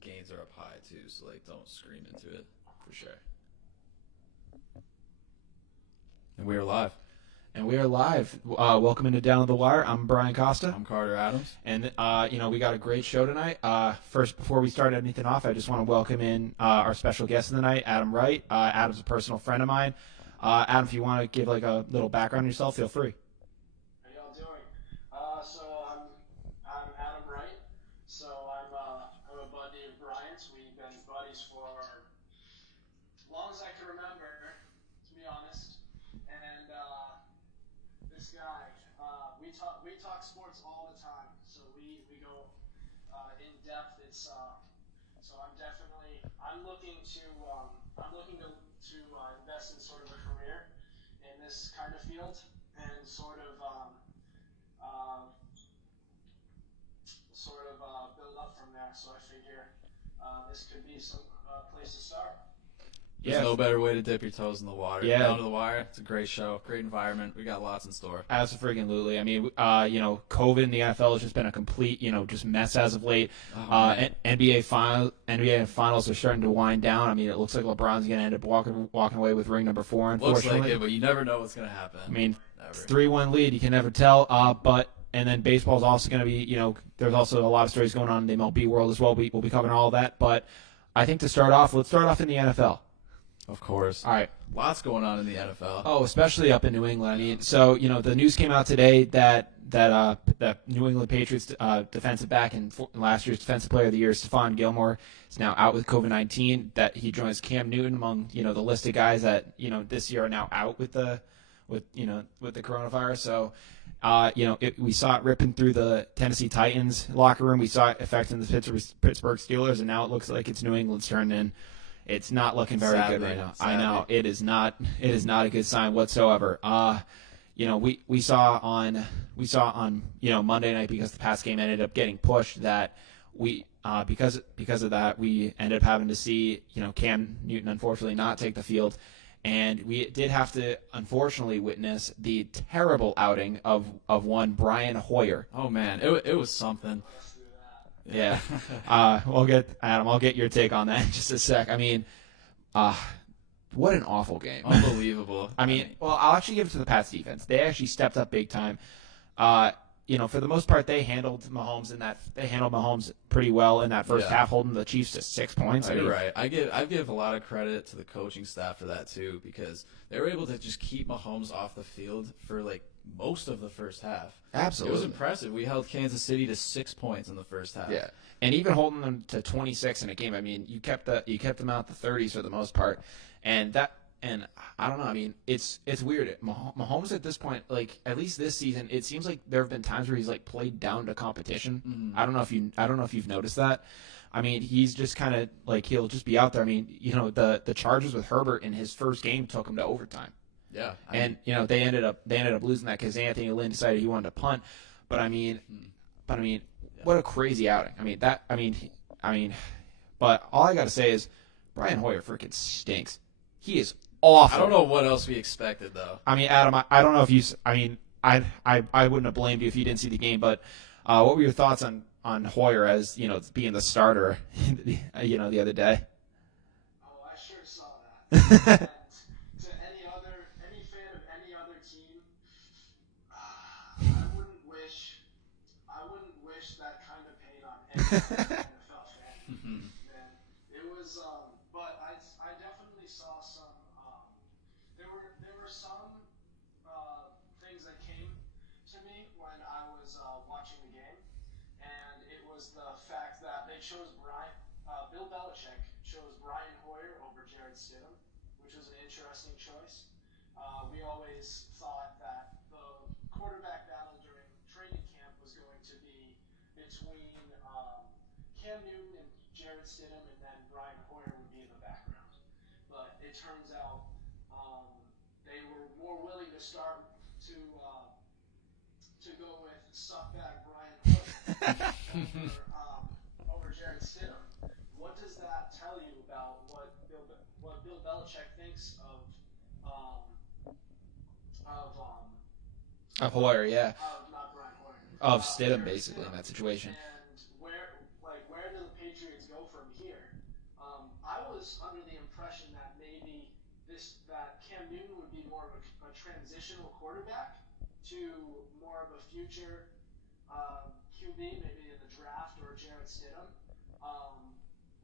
gains are up high too, so like don't scream into it for sure. And we are live. And we are live. Welcome into Down to the Wire. I'm Brian Costa. I'm Carter Adams. And, we got a great show tonight. First, before we start anything off, I just want to welcome in our special guest of the night, Adam Wright. Adam's a personal friend of mine. Adam, if you want to give like a little background on yourself, feel free. How y'all doing? So I'm Adam Wright. So I'm a buddy of Brian's. We've been buddies for as long as I can remember, to be honest. And this guy, we talk sports all the time. So we go in depth. It's so I'm looking to invest in sort of a career in this kind of field and sort of build up from there. So I figure this could be some place to start. There's no better way to dip your toes in the water. Yeah. Down to the Wire. It's a great show, great environment. We got lots in store. Absolutely. I mean, COVID in the NFL has just been a complete, just mess as of late. NBA finals are starting to wind down. I mean, it looks like LeBron's going to end up walking away with ring number 4, unfortunately. Looks like it, but you never know what's going to happen. I mean, never. It's 3-1 lead. You can never tell. And then baseball's also going to be, there's also a lot of stories going on in the MLB world as well. We'll be covering all that. But I think let's start off in the NFL. Of course. All right. Lots going on in the NFL. Oh, especially up in New England. I mean, so, the news came out today that New England Patriots defensive back and last year's Defensive Player of the Year, Stephon Gilmore, is now out with COVID-19, that he joins Cam Newton among, the list of guys that, this year are now out with the coronavirus. So, we saw it ripping through the Tennessee Titans locker room. We saw it affecting the Pittsburgh Steelers, and now it looks like it's New England's turn, and it's not looking very good right now. I know it is not a good sign whatsoever. We saw on Monday night, because the Pats game ended up getting pushed, that because of that we ended up having to see Cam Newton unfortunately not take the field, and we did have to unfortunately witness the terrible outing of one Brian Hoyer. Oh man, it was something. Yeah. I'll get your take on that in just a sec. I mean, what an awful game. Unbelievable. I'll actually give it to the Pats defense. They actually stepped up big time. For the most part, they handled Mahomes pretty well in that first half, holding the Chiefs to 6 points. You're right. I give a lot of credit to the coaching staff for that too, because they were able to just keep Mahomes off the field for like most of the first half. Absolutely. It was impressive. We held Kansas City to 6 points in the first half. Yeah. And even holding them to 26 in a game, I mean, you kept them out the 30s for the most part. And I don't know. I mean, it's weird. Mahomes at this point, like at least this season, it seems like there have been times where he's like played down to competition. Mm-hmm. I don't know if you've noticed that. I mean, he's just kind of like he'll just be out there. I mean, the Chargers with Herbert in his first game took him to overtime. Yeah. They ended up losing that because Anthony Lynn decided he wanted to punt. But I mean, what a crazy outing. But all I got to say is Brian Hoyer freaking stinks. He is awful. I don't know what else we expected though. I mean, Adam, I don't know if you. I mean, I wouldn't have blamed you if you didn't see the game. But what were your thoughts on Hoyer as being the starter? the other day. Oh, I sure saw that. To any fan of any other team, I wouldn't wish that kind of pain on any NFL fan. Mm-hmm. Man, it was, but I definitely saw some. There were some things that came to me when I was watching the game, and it was the fact that they chose Bill Belichick chose Brian Hoyer over Jared Stidham, which was an interesting choice. We always thought that the quarterback battle during training camp was going to be between Cam Newton and Jared Stidham, and then Brian Hoyer would be in the background. But it turns out they were more willing to start to go with suckback Brian Hoyer over Jared Stidham. What does that tell you about what Bill Belichick thinks of Hoyer, yeah. Not Brian Hoyer. Of Stidham, basically, in that situation. And where do the Patriots go from was under the impression that maybe that Cam Newton would be more of a transitional quarterback to more of a future QB, maybe in the draft or Jarrett Stidham.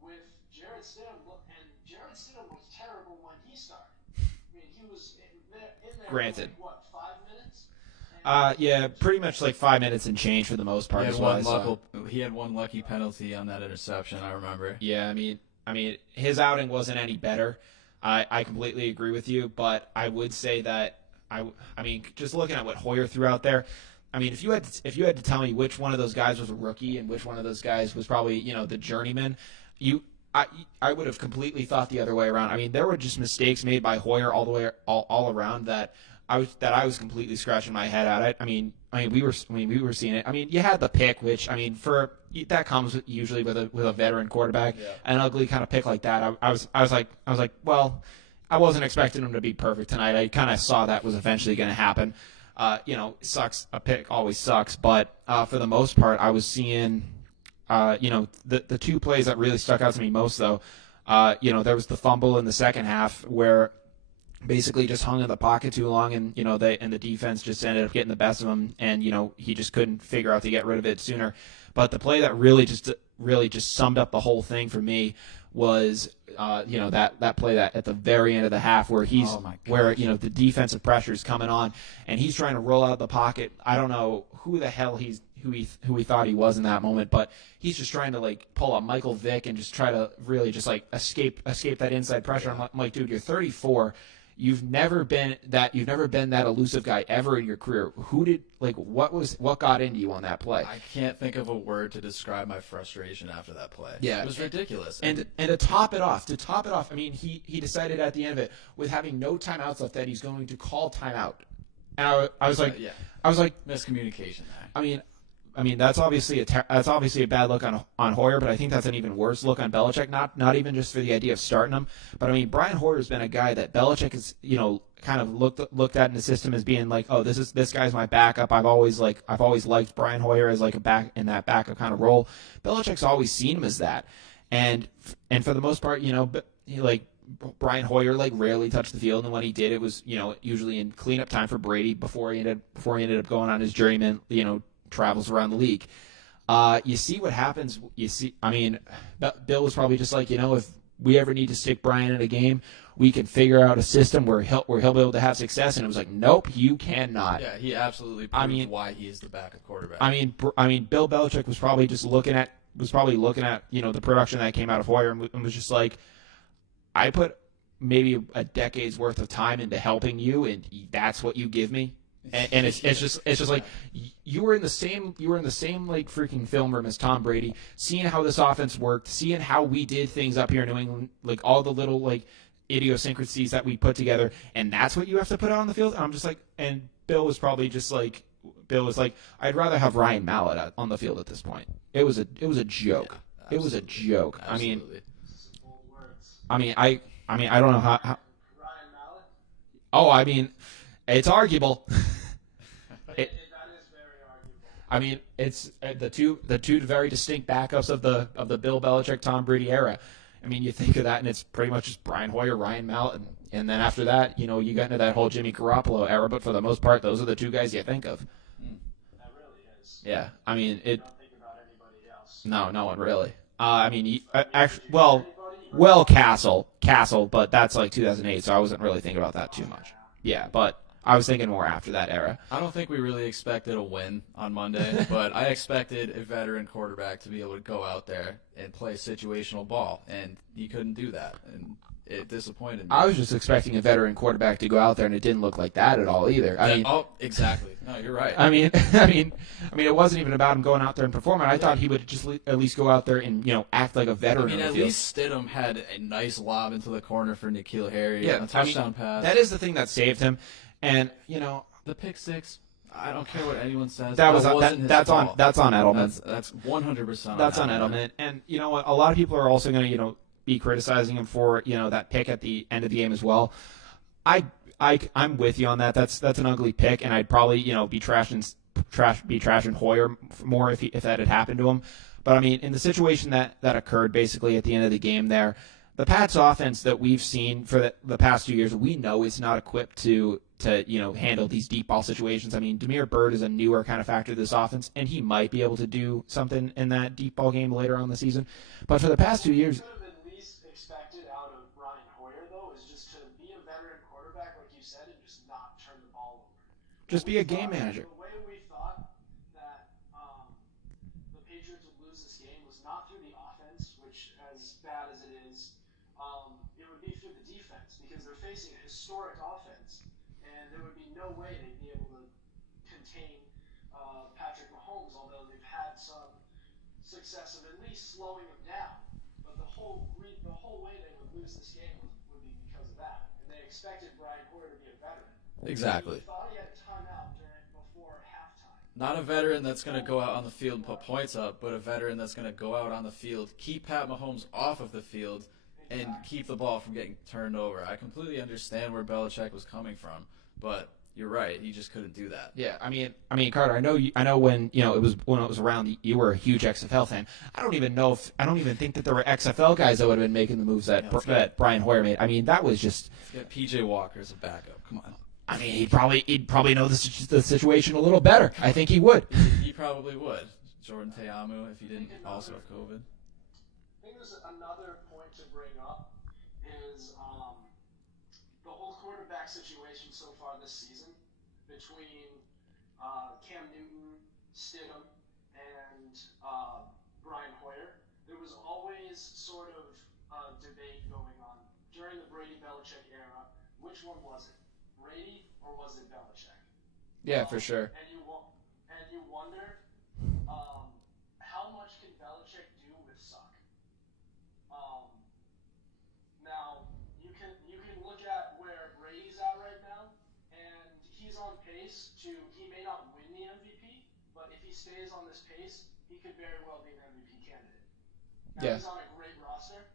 With Jarrett Stidham, and Jarrett Stidham was terrible when he started. I mean, he was in there Granted. for like, what, 5 minutes? Yeah, pretty much like 5 minutes and change for the most part. He had one lucky penalty on that interception, I remember. Yeah, I mean, his outing wasn't any better. I completely agree with you, but I would say that I mean, just looking at what Hoyer threw out there, I mean, if you had to tell me which one of those guys was a rookie and which one of those guys was probably, the journeyman, I would have completely thought the other way around. I mean, there were just mistakes made by Hoyer all around that I was completely scratching my head at. I mean, we were seeing it. I mean, you had the pick, which that comes usually with a veteran quarterback. Yeah. An ugly kind of pick like that. I was like, well, I wasn't expecting him to be perfect tonight. I kind of saw that was eventually going to happen. Sucks. A pick always sucks, but for the most part, I was seeing, the two plays that really stuck out to me most though. There was the fumble in the second half where basically just hung in the pocket too long, and the defense just ended up getting the best of him, and he just couldn't figure out to get rid of it sooner. But the play that really just summed up the whole thing for me was that play that at the very end of the half where the defensive pressure is coming on and he's trying to roll out of the pocket. I don't know who the hell who he thought he was in that moment, but he's just trying to like pull a Michael Vick and just try to really just like escape that inside pressure. I'm like, dude, you're 34. You've never been that elusive guy ever in your career. What got into you on that play? I can't think of a word to describe my frustration after that play. Yeah. It was ridiculous. And to top it off, I mean, he decided at the end of it, with having no timeouts left, that he's going to call timeout. And I was like, miscommunication there. I mean that's obviously a bad look on Hoyer, but I think that's an even worse look on Belichick. Not even just for the idea of starting him, but I mean Brian Hoyer's been a guy that Belichick has kind of looked at in the system as being like, oh, this guy's my backup. I've always liked Brian Hoyer as like a back in that backup kind of role. Belichick's always seen him as that, and for the most part, Brian Hoyer rarely touched the field, and when he did, it was usually in cleanup time for Brady before he ended up going on his journeyman travels around the league. You see what happens. Bill was probably just like, if we ever need to stick Brian in a game, we can figure out a system where he'll be able to have success. And it was like, nope, you cannot. Yeah, he absolutely proved why he is the backup quarterback. I mean, Bill Belichick was probably just looking at the production that came out of Hoyer and was just like, I put maybe a decade's worth of time into helping you, and that's what you give me. And it's just like you were in the same like freaking film room as Tom Brady, seeing how this offense worked, seeing how we did things up here in New England, like all the little like idiosyncrasies that we put together, and that's what you have to put out on the field. And I'm just like, and Bill was like, I'd rather have Ryan Mallett on the field at this point. It was a joke. Yeah, it was a joke. Absolutely. I don't know how Ryan Mallett? Oh, I mean, it's arguable. That is very arguable. It's the two very distinct backups of the Bill Belichick, Tom Brady era. You think of that, and it's pretty much just Brian Hoyer, Ryan Mallett, and then after that, you get into that whole Jimmy Garoppolo era. But for the most part, those are the two guys you think of. That really is. Yeah, You don't think about anybody else. No one really. Castle, but that's like 2008, so I wasn't really thinking about that too much. Yeah, but I was thinking more after that era. I don't think we really expected a win on Monday, but I expected a veteran quarterback to be able to go out there and play situational ball, and he couldn't do that, and it disappointed me. I was just expecting a veteran quarterback to go out there, and it didn't look like that at all either. Exactly. No, you're right. It wasn't even about him going out there and performing. I thought he would just at least go out there and act like a veteran. At least Stidham had a nice lob into the corner for N'Keal Harry. Yeah, a touchdown pass. That is the thing that saved him, and the pick six. I don't care what anyone says. That's on Edelman. That's 100%. That's on Edelman, and a lot of people are also going to be criticizing him for that pick at the end of the game as well. I'm with you on that. That's an ugly pick, and I'd probably be trashing Hoyer more if that had happened to him. But in the situation that occurred basically at the end of the game there, the Pats offense that we've seen for the past 2 years, we know is not equipped to handle these deep ball situations. I mean, Damiere Byrd is a newer kind of factor to this offense, and he might be able to do something in that deep ball game later on in the season. But for the past 2 years, Could have been least expected out of Brian Hoyer, though, is just to be a veteran quarterback, like you said, and just not turn the ball over. just be a game manager. The way we thought that the Patriots would lose this game was not through the offense, which, as bad as it is, it would be through the defense, because they're facing a historic offense, and there would be no way they'd be able to contain Patrick Mahomes, although they've had some success of at least slowing him down. But the whole way they would lose this game would be because of that, and they expected Brian Hoyer to be a veteran. Exactly. He thought he had timeout before halftime. Not a veteran that's going to go out on the field and put points up, but a veteran that's going to go out on the field, keep Pat Mahomes off of the field, and keep the ball from getting turned over. I completely understand where Belichick was coming from, but you're right. He just couldn't do that. Yeah, I mean, Carter, I know when it was around, you were a huge XFL fan. I don't even think that there were XFL guys that would have been making the moves that Brian Hoyer made. I mean, that was just. Let's get PJ Walker as a backup. Come on. I mean, he'd probably know the situation a little better. I think he would. He probably would. Jordan Teamu, if he didn't also have COVID. I think there's another point to bring up is the whole quarterback situation so far this season between Cam Newton, Stidham, and Brian Hoyer. There was always sort of a debate going on during the Brady-Belichick era. Which one was it? Brady or was it Belichick? Yeah, for sure. And you wonder how much can Belichick do with suck? Now you can look at where Brady's at right now, and he's on pace to. He may not win the MVP, but if he stays on this pace, he could very well be an MVP candidate. Now, Yeah. He's on a great roster.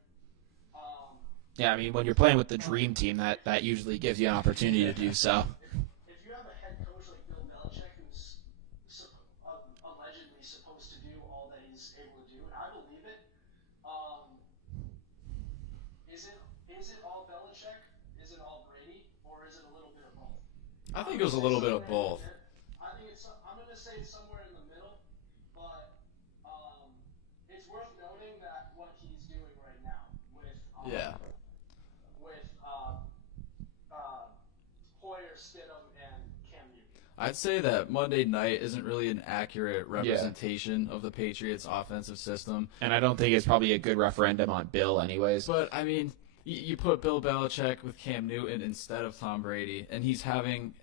Yeah, I mean, when you're playing with the dream team, that usually gives you an opportunity to do so. If you have a head coach like Bill Belichick, who's allegedly supposed to do all that he's able to do, and I believe it, is it all Belichick? Is it all Brady? Or is it a little bit of both? I think it was a little bit of both. I think I'm going to say it's somewhere in the middle, but it's worth noting that what he's doing right now with Hoyer, Stidham, and Cam Newton. I'd say that Monday night isn't really an accurate representation of the Patriots' offensive system. And I don't think it's probably a good referendum on Bill anyways. But, I mean, you put Bill Belichick with Cam Newton instead of Tom Brady, and he's having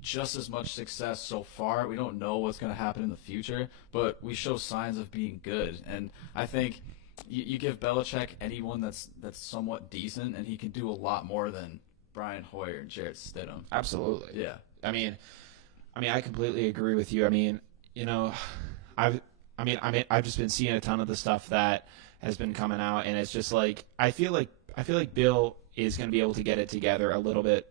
just as much success so far. We don't know what's going to happen in the future, but we show signs of being good. And I think you give Belichick anyone that's somewhat decent, and he can do a lot more than Brian Hoyer and Jarrett Stidham. Absolutely. Yeah. I mean, I completely agree with you. I mean, I've just been seeing a ton of the stuff that has been coming out, and it's just like I feel like Bill is going to be able to get it together a little bit.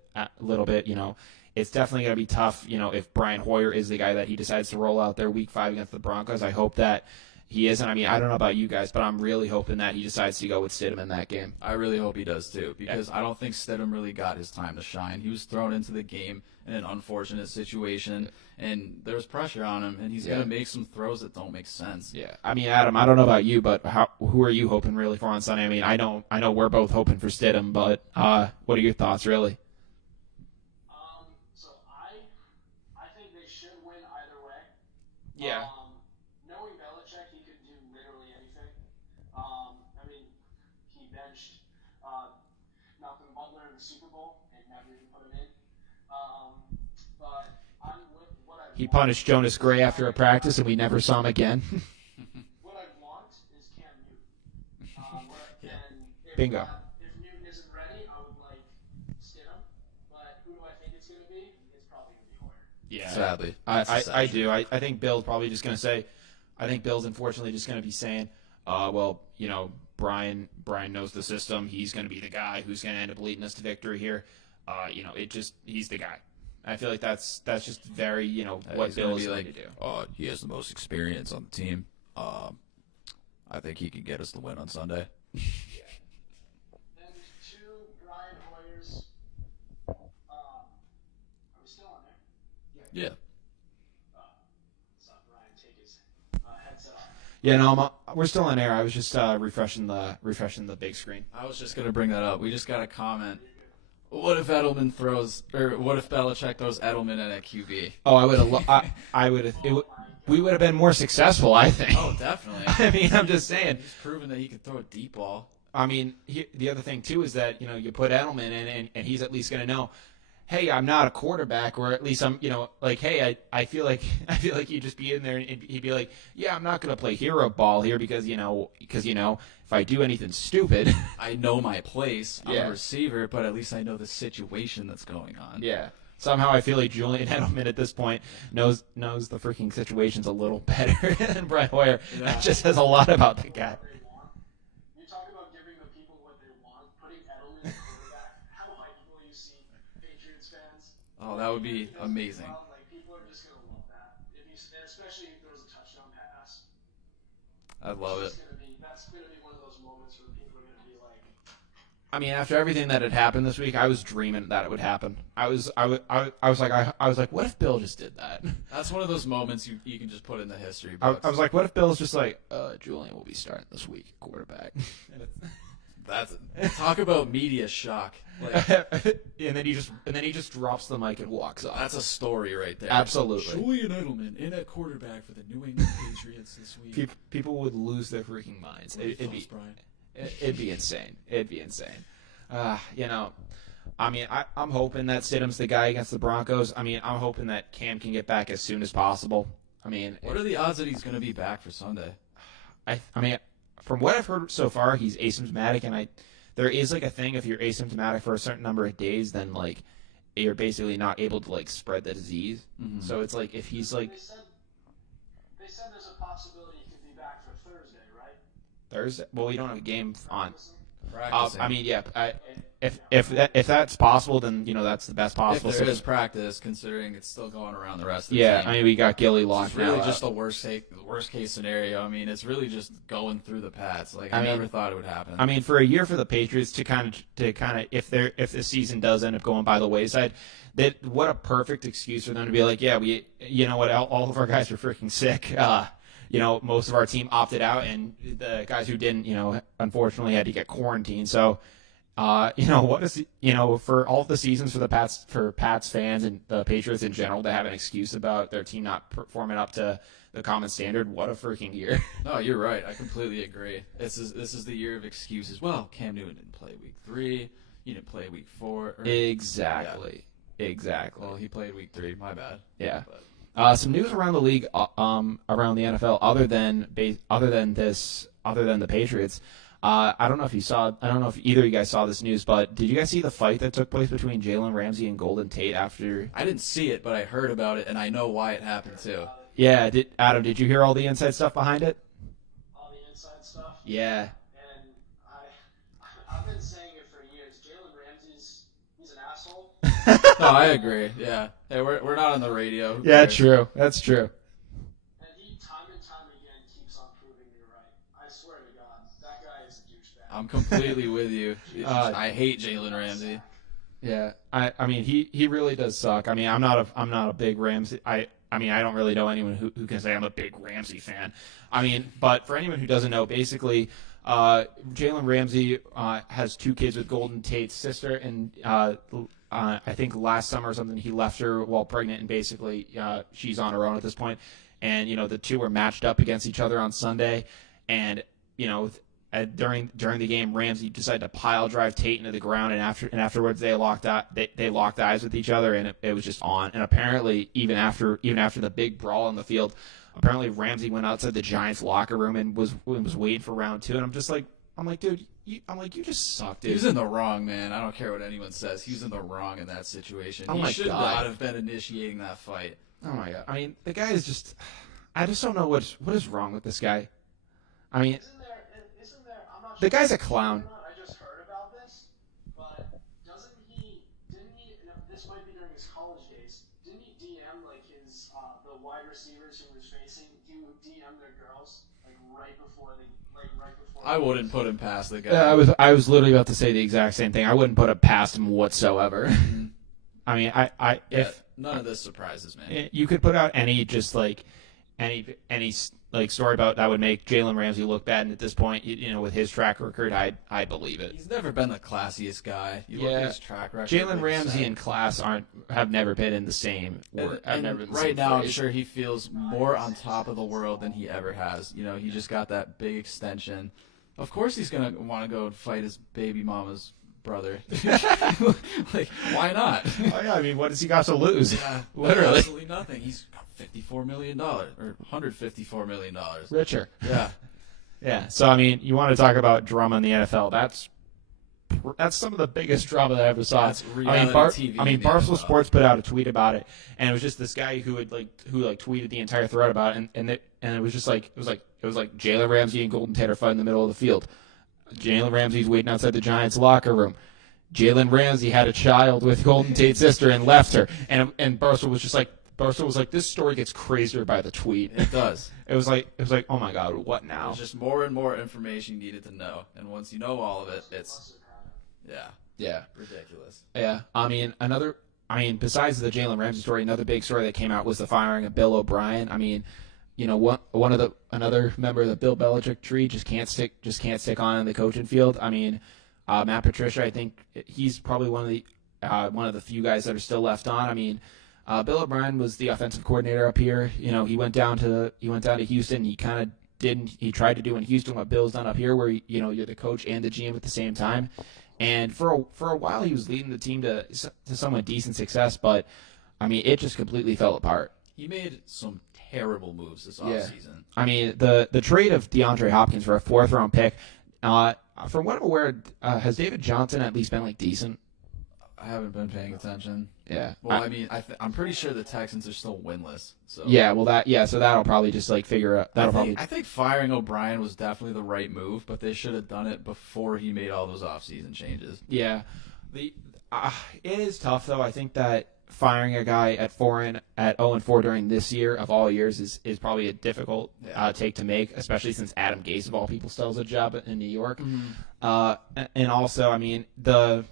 It's definitely going to be tough. If Brian Hoyer is the guy that he decides to roll out there Week 5 against the Broncos, I hope that he isn't. I mean, I don't know about you guys, but I'm really hoping that he decides to go with Stidham in that game. I really hope he does too, because I don't think Stidham really got his time to shine. He was thrown into the game in an unfortunate situation, and there was pressure on him, and he's going to make some throws that don't make sense. Yeah, I mean, Adam, I don't know about you, but who are you hoping really for on Sunday? I mean, I know we're both hoping for Stidham, but what are your thoughts, really? So I think they should win either way. Yeah. Knowing Belichick, he could do literally anything. I mean, he benched Malcolm Butler in the Super Bowl and never even put him in. But he punished Jonas Gray after a practice, and we never saw him again. What I want is Cam Newton. Bingo. If Newton isn't ready, I would like Stidham. But who do I think it's going to be? It's probably going to be Hoyer. Yeah, Sadly. I do. I think Bill's probably just going to say. I think Bill's unfortunately just going to be saying, Brian knows the system. He's going to be the guy who's going to end up leading us to victory here. He's the guy. I feel like that's just very, what Bill is going to do. He has the most experience on the team. I think he can get us the win on Sunday. Yeah. Ryan, take his headset off. Yeah, no, we're still on air. I was just refreshing the big screen. I was just gonna bring that up. We just got a comment. What if Belichick throws Edelman in at QB? Oh, I would have. We would have been more successful, I think. Oh, definitely. I mean, I'm just saying. He's proven that he can throw a deep ball. I mean, the other thing too is that you put Edelman in, and he's at least going to know, hey, I'm not a quarterback, or at least I'm, like, hey, I feel like you'd just be in there, and he'd be like, yeah, I'm not going to play hero ball here because if I do anything stupid, I know my place. I'm Yeah. a receiver, but at least I know the situation that's going on. yeah. Somehow I feel like Julian Edelman at this point knows the freaking situations a little better than Brian Hoyer. Yeah. That just says a lot about the guy. You talk about giving the people what they want, putting Edelman at quarterback. How hyped will you see Patriots fans? Oh, that would be amazing. Like, people are just gonna love that. Especially if there was a touchdown pass. I'd love it. That's gonna be one of those moments where people are gonna be like, I mean, after everything that had happened this week, I was dreaming that it would happen. I was like, what if Bill just did that? That's one of those moments you can just put in the history I books. was like, what if Bill's just like, Julian will be starting this week, quarterback. Talk about media shock. Like, and then he just drops the mic and walks off. that's a story right there. Absolutely. Julian Edelman in at quarterback for the New England Patriots this week. People would lose their freaking minds. It'd be insane. It'd be insane. I mean, I'm hoping that Stidham's the guy against the Broncos. I mean, I'm hoping that Cam can get back as soon as possible. I mean, What are the odds that he's going to be back for Sunday? I mean, from what I've heard so far, he's asymptomatic, and there is like a thing if you're asymptomatic for a certain number of days, then like you're basically not able to like spread the disease. Mm-hmm. So it's like if he's like they said there's a possibility he could be back for Thursday, right? Thursday, well, we don't have a game on. Practicing. I mean, yeah. If that's possible, then that's the best if possible. there is practice, considering it's still going around the rest of the Yeah, team. I mean, we got Gilly It's locked really now. just the worst case scenario. I mean, it's really just going through the Pats. Like I I mean- never thought it would happen. I mean, for a year for the Patriots to kind of if the season does end up going by the wayside, that what a perfect excuse for them to be like, yeah, all of our guys were freaking sick. Most of our team opted out, and the guys who didn't, unfortunately had to get quarantined. So, what is for all the seasons for Pats fans and the Patriots in general to have an excuse about their team not performing up to the common standard? What a freaking year! No, you're right. I completely agree. This is the year of excuses. Well, Cam Newton didn't play week 3. He didn't play week 4. Exactly. Well, he played week 3. My bad. Yeah. But Some news around the league, around the NFL, other than the Patriots. I don't know if either of you guys saw this news, but did you guys see the fight that took place between Jalen Ramsay and Golden Tate after? I didn't see it, but I heard about it, and I know why it happened too. Yeah, Adam, did you hear all the inside stuff behind it? All the inside stuff. Yeah. And I've been saying it for years. Jalen Ramsey's he's an asshole. No, I agree. Yeah. Hey, we're not on the radio. Who Yeah, cares? true. That's true. And he time and time again keeps on proving me right. I swear to God, that guy is a douchebag. I'm completely with you. I hate Jalen Ramsey. Yeah, I mean he really does suck. I mean I'm not a big Ramsey. I mean I don't really know anyone who can say I'm a big Ramsey fan. I mean, but for anyone who doesn't know, basically, Jalen Ramsey has 2 kids with Golden Tate's sister, and I think last summer or something he left her while pregnant, and basically she's on her own at this point. And the two were matched up against each other on Sunday, and during the game, Ramsey decided to pile drive Tate into the ground, and afterwards they locked eyes with each other, and it was just on. And apparently, even after the big brawl on the field, apparently Ramsey went outside the Giants locker room and was waiting for round 2. And I'm like, dude, you just suck, dude. He was in the wrong, man. I don't care what anyone says. He was in the wrong in that situation. Oh He my should God. not have been initiating that fight. Oh my god! I mean, the guy is just. I just don't know what is wrong with this guy. I mean, Isn't there? I'm not the sure guy's a if it's clown. true or not, I just heard about this, but didn't he? No, this might be during his college days. Didn't he DM like his the wide receivers who was facing? He would DM their girls right before. I wouldn't put him past the guy. I was literally about to say the exact same thing. I wouldn't put it past him whatsoever. I mean, none of this surprises me. You could put out any story about that would make Jalen Ramsay look bad, and at this point, with his track record, I believe it. He's never been the classiest guy. You look at his track record. Jalen Ramsay and class have never been in the same. Right now, I'm sure he feels more on top of the world than he ever has. He just got that big extension. Of course, he's gonna want to go fight his baby mama's brother. Like, why not? Oh yeah, I mean, what does he got to lose? Yeah, literally absolutely nothing. He's got $54 million or $154 million. Richer. Yeah. Yeah. So I mean, you want to talk about drama in the NFL? That's some of the biggest drama that I ever saw. That's reality TV. Barstool Sports put out a tweet about it, and it was just this guy who tweeted the entire thread about it, and it was just like it was like Jalen Ramsay and Golden Tate are fighting in the middle of the field. Jalen Ramsay's waiting outside the Giants' locker room. Jalen Ramsay had a child with Golden Tate's sister and left her, and Barstool was like, this story gets crazier by the tweet. It does. It was like, oh my God, what now? There's just more and more information you needed to know, and once you know all of it, it's ridiculous. Yeah, besides the Jalen Ramsay story, another big story that came out was the firing of Bill O'Brien. I mean, another member of the Bill Belichick tree just can't stick on in the coaching field. I mean, Matt Patricia, I think he's probably one of the few guys that are still left on. I mean, Bill O'Brien was the offensive coordinator up here. He went down to Houston. He tried to do in Houston what Bill's done up here, where you're the coach and the GM at the same time. And for a while, he was leading the team to somewhat decent success, but I mean, it just completely fell apart. He made some terrible moves this offseason. I mean, the trade of DeAndre Hopkins for a 4th-round pick. From what I'm aware, has David Johnson at least been decent? I haven't been paying attention. Yeah. Well, I'm pretty sure the Texans are still winless. So. Yeah. Well, so that'll probably just figure out. I think firing O'Brien was definitely the right move, but they should have done it before he made all those offseason changes. Yeah. It is tough though. I think that firing a guy at 0-4 during this year of all years is probably a difficult take to make, especially since Adam Gase of all people still has a job in New York. Mm-hmm. And also, I mean, the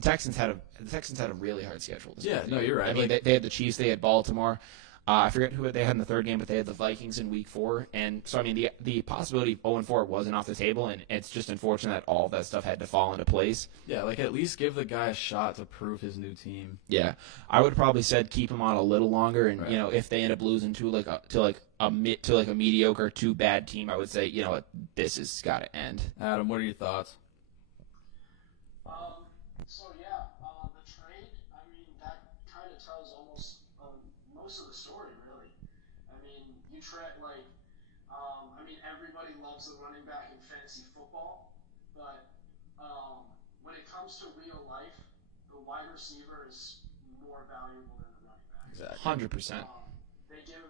Texans had a really hard schedule this week. No, you're right. I mean, they had the Chiefs, they had Baltimore. I forget who they had in the third game, but they had the Vikings in Week 4. And so, I mean, the possibility of 0-4 wasn't off the table, and it's just unfortunate that all that stuff had to fall into place. Yeah, at least give the guy a shot to prove his new team. Yeah, I would probably said keep him on a little longer, and right. If they end up losing to a mediocre to bad team, I would say this has got to end. Adam, what are your thoughts? The trade, I mean, that kind of tells almost most of the story, really. I mean, everybody loves the running back in fantasy football, but when it comes to real life, the wide receiver is more valuable than the running back. Exactly. 100%. They give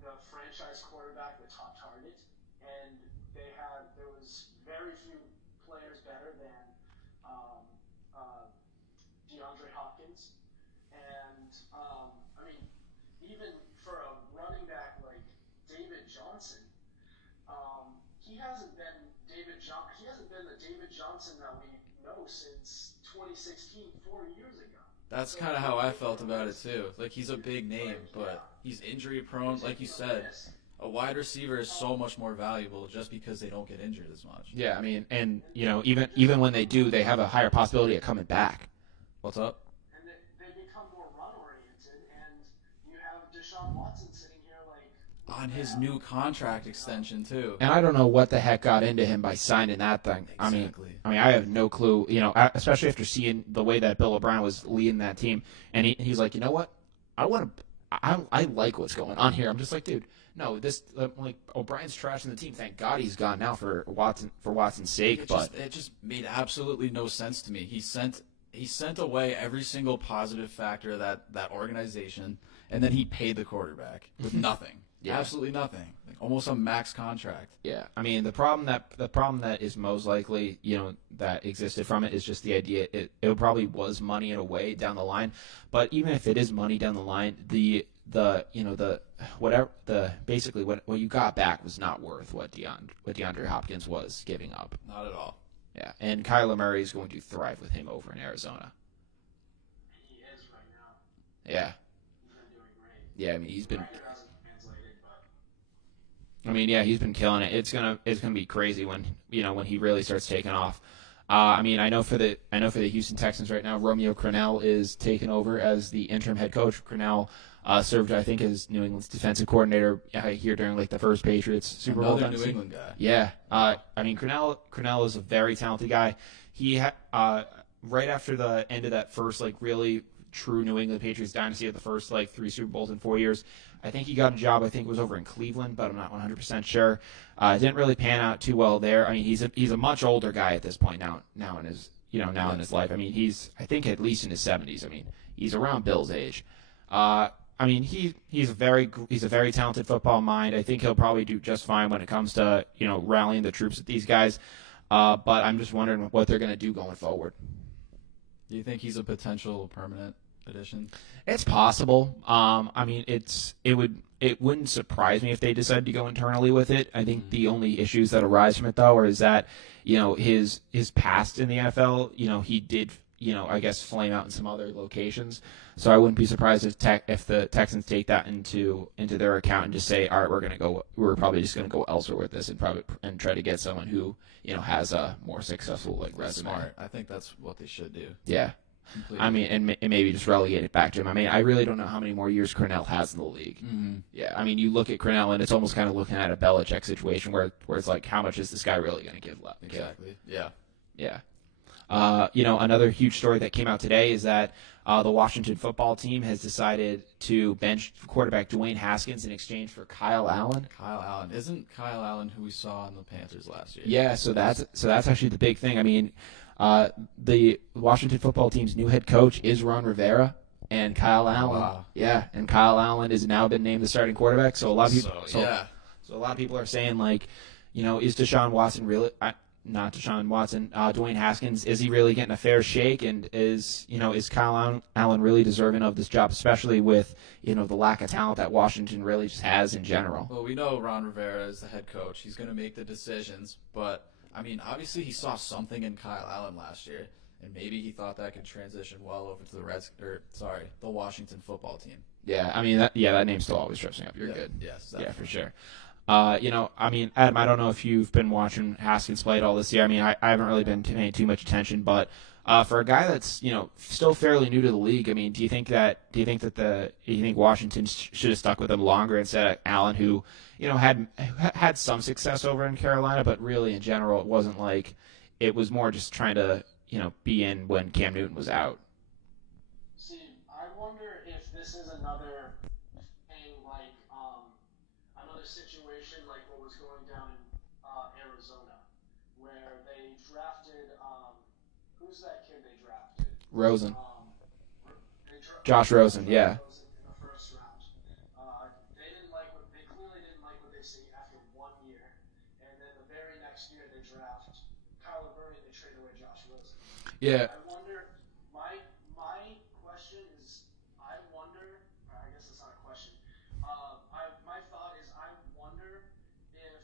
the franchise quarterback the top target, and there was very few players better than DeAndre Hopkins, and even for a running back like David Johnson, he hasn't been the David Johnson that we know since 2016, 4 years ago. That's kind of how I felt about it too. He's a big name, but he's injury prone, like you said. A wide receiver is so much more valuable just because they don't get injured as much. Yeah, I mean, and even when they do, they have a higher possibility of coming back. What's up? And they become more run-oriented, and you have Deshaun Watson sitting here on his new contract extension too. And I don't know what the heck got into him by signing that thing. Exactly. I mean, I have no clue. Especially after seeing the way that Bill O'Brien was leading that team, and he's like, you know what? I like what's going on here. I'm just like, dude. No, this O'Brien's trashing the team. Thank God he's gone now for Watson's sake. It just made absolutely no sense to me. He sent away every single positive factor of that organization, and then he paid the quarterback with nothing. Yeah. Absolutely nothing. Almost a max contract. Yeah, I mean the problem that is most likely that existed from it is just the idea it probably was money in a way down the line, but even if it is money down the line, what you got back was not worth what DeAndre Hopkins was giving up. Not at all. Yeah, and Kyler Murray is going to thrive with him over in Arizona. He is Yeah. He's been doing great. Yeah, I mean, he's been. Grinder hasn't translated, but I mean, yeah, he's been killing it. It's gonna be crazy when he really starts taking off. I mean, I know for the Houston Texans right now, Romeo Crennel is taking over as the interim head coach. Crennel served, I think, as New England's defensive coordinator here during like the first Patriots Super Bowl. Another New England guy. Yeah, I mean, Crennel is a very talented guy. He right after the end of that first like really true New England Patriots dynasty of the first like 3 Super Bowls in 4 years, I think he got a job. I think it was over in Cleveland, but I'm not 100% sure. Didn't really pan out too well there. I mean, he's a much older guy at this point now in his in his life. I mean, he's I think at least in his 70s. I mean, he's around Bill's age. I mean, he's a very talented football mind. I think he'll probably do just fine when it comes to rallying the troops with these guys. But I'm just wondering what they're going to do going forward. Do you think he's a potential permanent addition? It's possible. I mean, it wouldn't surprise me if they decided to go internally with it. I think the only issues that arise from it though is that his past in the NFL. He did I guess flame out in some other locations. So I wouldn't be surprised if the Texans take that into their account and just say, all right, we're probably just gonna go elsewhere with this and try to get someone who has a more successful like resume. Smart. I think that's what they should do. Yeah. Completely. I mean, and maybe just relegate it back to him. I mean, I really don't know how many more years Crennel has in the league. Mm-hmm. Yeah, I mean, you look at Crennel, and it's almost kind of looking at a Belichick situation where it's like, how much is this guy really going to give left? Exactly. Yeah. Yeah. Another huge story that came out today is that the Washington football team has decided to bench quarterback Dwayne Haskins in exchange for Kyle Allen. Kyle Allen. Isn't Kyle Allen who we saw in the Panthers last year? Yeah, so that's actually the big thing. I mean, the Washington football team's new head coach is Ron Rivera, and Kyle Allen. Wow. Yeah, and Kyle Allen has now been named the starting quarterback. So a lot of people, So a lot of people are saying like, is Deshaun Watson really? Not Deshaun Watson, Dwayne Haskins, is he really getting a fair shake? And is Kyle Allen really deserving of this job, especially with, the lack of talent that Washington really just has in general? Well, we know Ron Rivera is the head coach. He's going to make the decisions. But, I mean, obviously he saw something in Kyle Allen last year. And maybe he thought that could transition well over to the Washington football team. Yeah, I mean, that name still always trips me up. You're good. Yes. Yeah, for sure. I mean, Adam, I don't know if you've been watching Haskins play at all this year. I mean, I haven't really been paying too much attention, but for a guy that's still fairly new to the league, I mean, do you think Washington should have stuck with him longer instead of Allen, who had some success over in Carolina, but really in general it wasn't like it was more just trying to be in when Cam Newton was out. see, I wonder if this is another situation like what was going down in Arizona, where they drafted who's that kid they drafted? Rosen. Josh Rosen, yeah. In the first round. They clearly didn't like what they see after 1 year, and then the very next year they draft Kyler Murray and they trade away Josh Rosen. Yeah. I wonder. My question is, I guess it's not a question. My thought is, I wonder if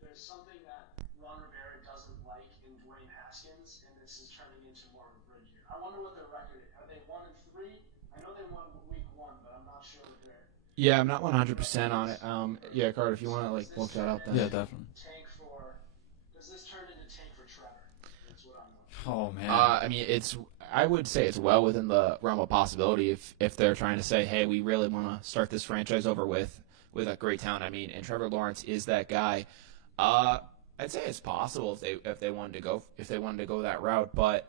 there's something that Ron Rivera doesn't like in Dwayne Haskins, and this is turning into more of a bridge year. I wonder what their record is. Are they 1-3? I know they won week 1, but I'm not sure what they're. Yeah, I'm not 100% on it. Yeah, Carter, if you want to look that up, then. Yeah, definitely. Does this turn into tank for Trevor? That's what I'm looking. Oh, man. I mean, I would say it's well within the realm of possibility if they're trying to say, hey, we really want to start this franchise over with a great talent. I mean, and Trevor Lawrence is that guy. I'd say it's possible if they wanted to go that route, but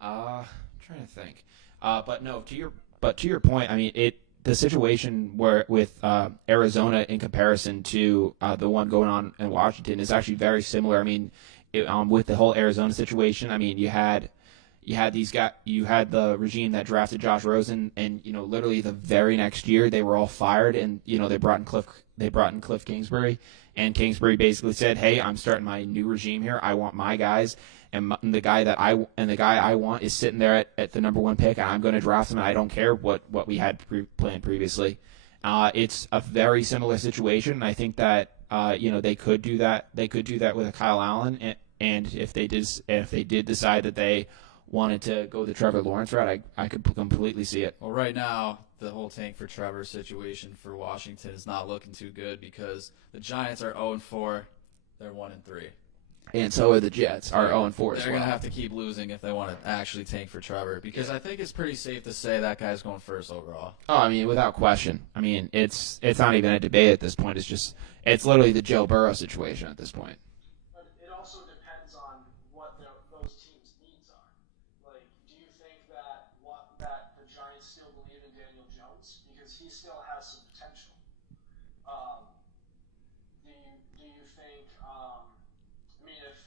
I'm trying to think. But no, to your point, I mean, the situation with Arizona in comparison to the one going on in Washington is actually very similar. I mean, with the whole Arizona situation, I mean, you had the regime that drafted Josh Rosen, and literally the very next year they were all fired, and they brought in Cliff Kingsbury, and Kingsbury basically said, "Hey, I'm starting my new regime here. I want my guys, and the guy I want is sitting there at the number 1 pick, and I'm going to draft him. And I don't care what we had planned previously." It's a very similar situation. I think that they could do that. They could do that with a Kyle Allen, and if they did decide that they wanted to go the Trevor Lawrence route, I could completely see it. Well, right now, the whole tank for Trevor situation for Washington is not looking too good because the Giants are 0-4. They're 1-3. And so are the Jets, are 0-4 as well. They're going to have to keep losing if they want to actually tank for Trevor because I think it's pretty safe to say that guy's going first overall. Oh, I mean, without question. I mean, it's not even a debate at this point. It's literally the Joe Burrow situation at this point. But it also depends on what those teams' needs are. Like, do you think that the Giants still believe in Daniel Jones because he still has some potential? Do you think? I mean, if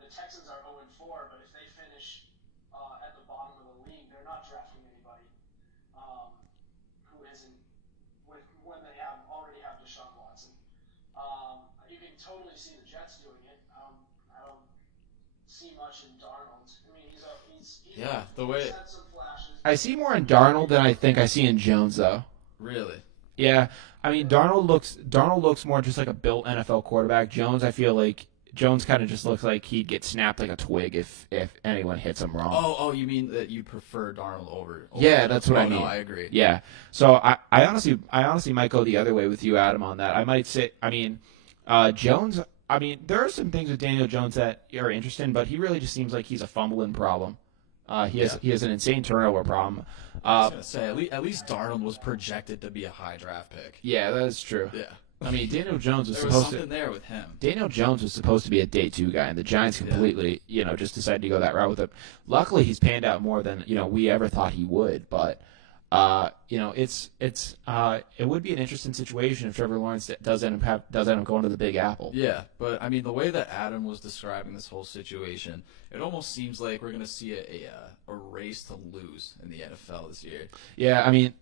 the Texans are 0-4, but if they finish at the bottom of the league, they're not drafting anybody who isn't when they already have Deshaun Watson. You can totally see the Jets doing it. I don't see much in Darnold. I mean, he's had some flashes. I see more in Darnold than I think I see in Jones, though. Really? Yeah, I mean, Darnold looks more just like a built NFL quarterback. Jones, I feel like Jones kind of just looks like he'd get snapped like a twig if anyone hits him wrong. Oh, you mean that you prefer Darnold over yeah, that's what I mean. No, I agree. Yeah, so I honestly might go the other way with you, Adam, on that. I might say, I mean, Jones. I mean, there are some things with Daniel Jones that are interesting, but he really just seems like he's a fumbling problem. He has an insane turnover problem. I was gonna say at least Darnold was projected to be a high draft pick. Yeah, that is true. Yeah. I mean, Daniel Jones was there was supposed something to. there with him. Daniel Jones was supposed to be a day 2 guy, and the Giants completely, just decided to go that route with him. Luckily, he's panned out more than we ever thought he would. But it would be an interesting situation if Trevor Lawrence does end up going to the Big Apple. Yeah, but I mean, the way that Adam was describing this whole situation, it almost seems like we're going to see a race to lose in the NFL this year. Yeah, I mean,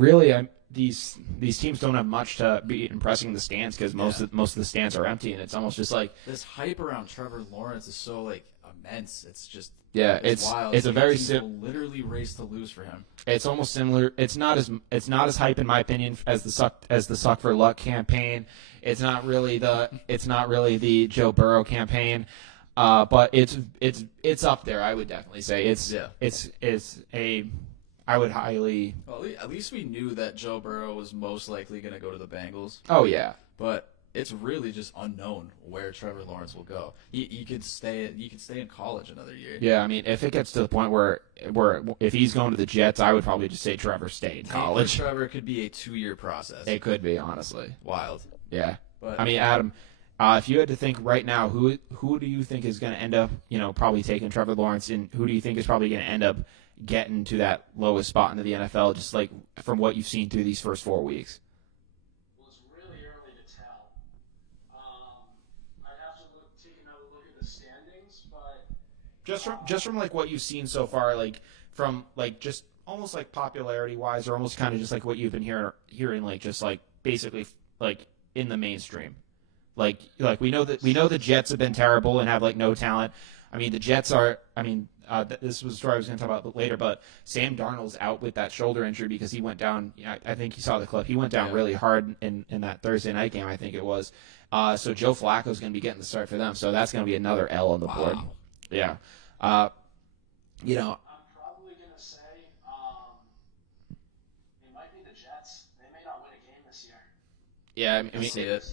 really, these teams don't have much to be impressing the stands because most of the stands are empty, and it's almost just like this hype around Trevor Lawrence is so like immense. It's just it's wild. It's a very literally race to lose for him. It's almost similar. It's not as hype in my opinion as the Suck for Luck campaign. It's not really the Joe Burrow campaign. But it's up there. I would definitely say I would highly. Well, at least we knew that Joe Burrow was most likely going to go to the Bengals. Oh yeah, but it's really just unknown where Trevor Lawrence will go. He could stay in college another year. Yeah, I mean, if it gets to the point where if he's going to the Jets, I would probably just say Trevor stay in college. Trevor could be a 2-year process. It could be, honestly. Wild. Yeah, but I mean, Adam, if you had to think right now, who do you think is going to end up, probably taking Trevor Lawrence, and who do you think is probably going to end up getting to that lowest spot into the NFL, just like from what you've seen through these first 4 weeks? Well, it's really early to tell. I'd have to take another look at the standings, but just from like what you've seen so far, like from like just almost like popularity wise, or almost kind of just like what you've been hearing like just like basically like in the mainstream. Like we know the Jets have been terrible and have like no talent. I mean, the Jets are. I mean, this was a story I was going to talk about later, but Sam Darnold's out with that shoulder injury because he went down. I think you saw the clip. He went down really hard in that Thursday night game, I think it was. So Joe Flacco's going to be getting the start for them. So that's going to be another L on the board. Yeah. I'm probably going to say it might be the Jets. They may not win a game this year. Yeah, I mean,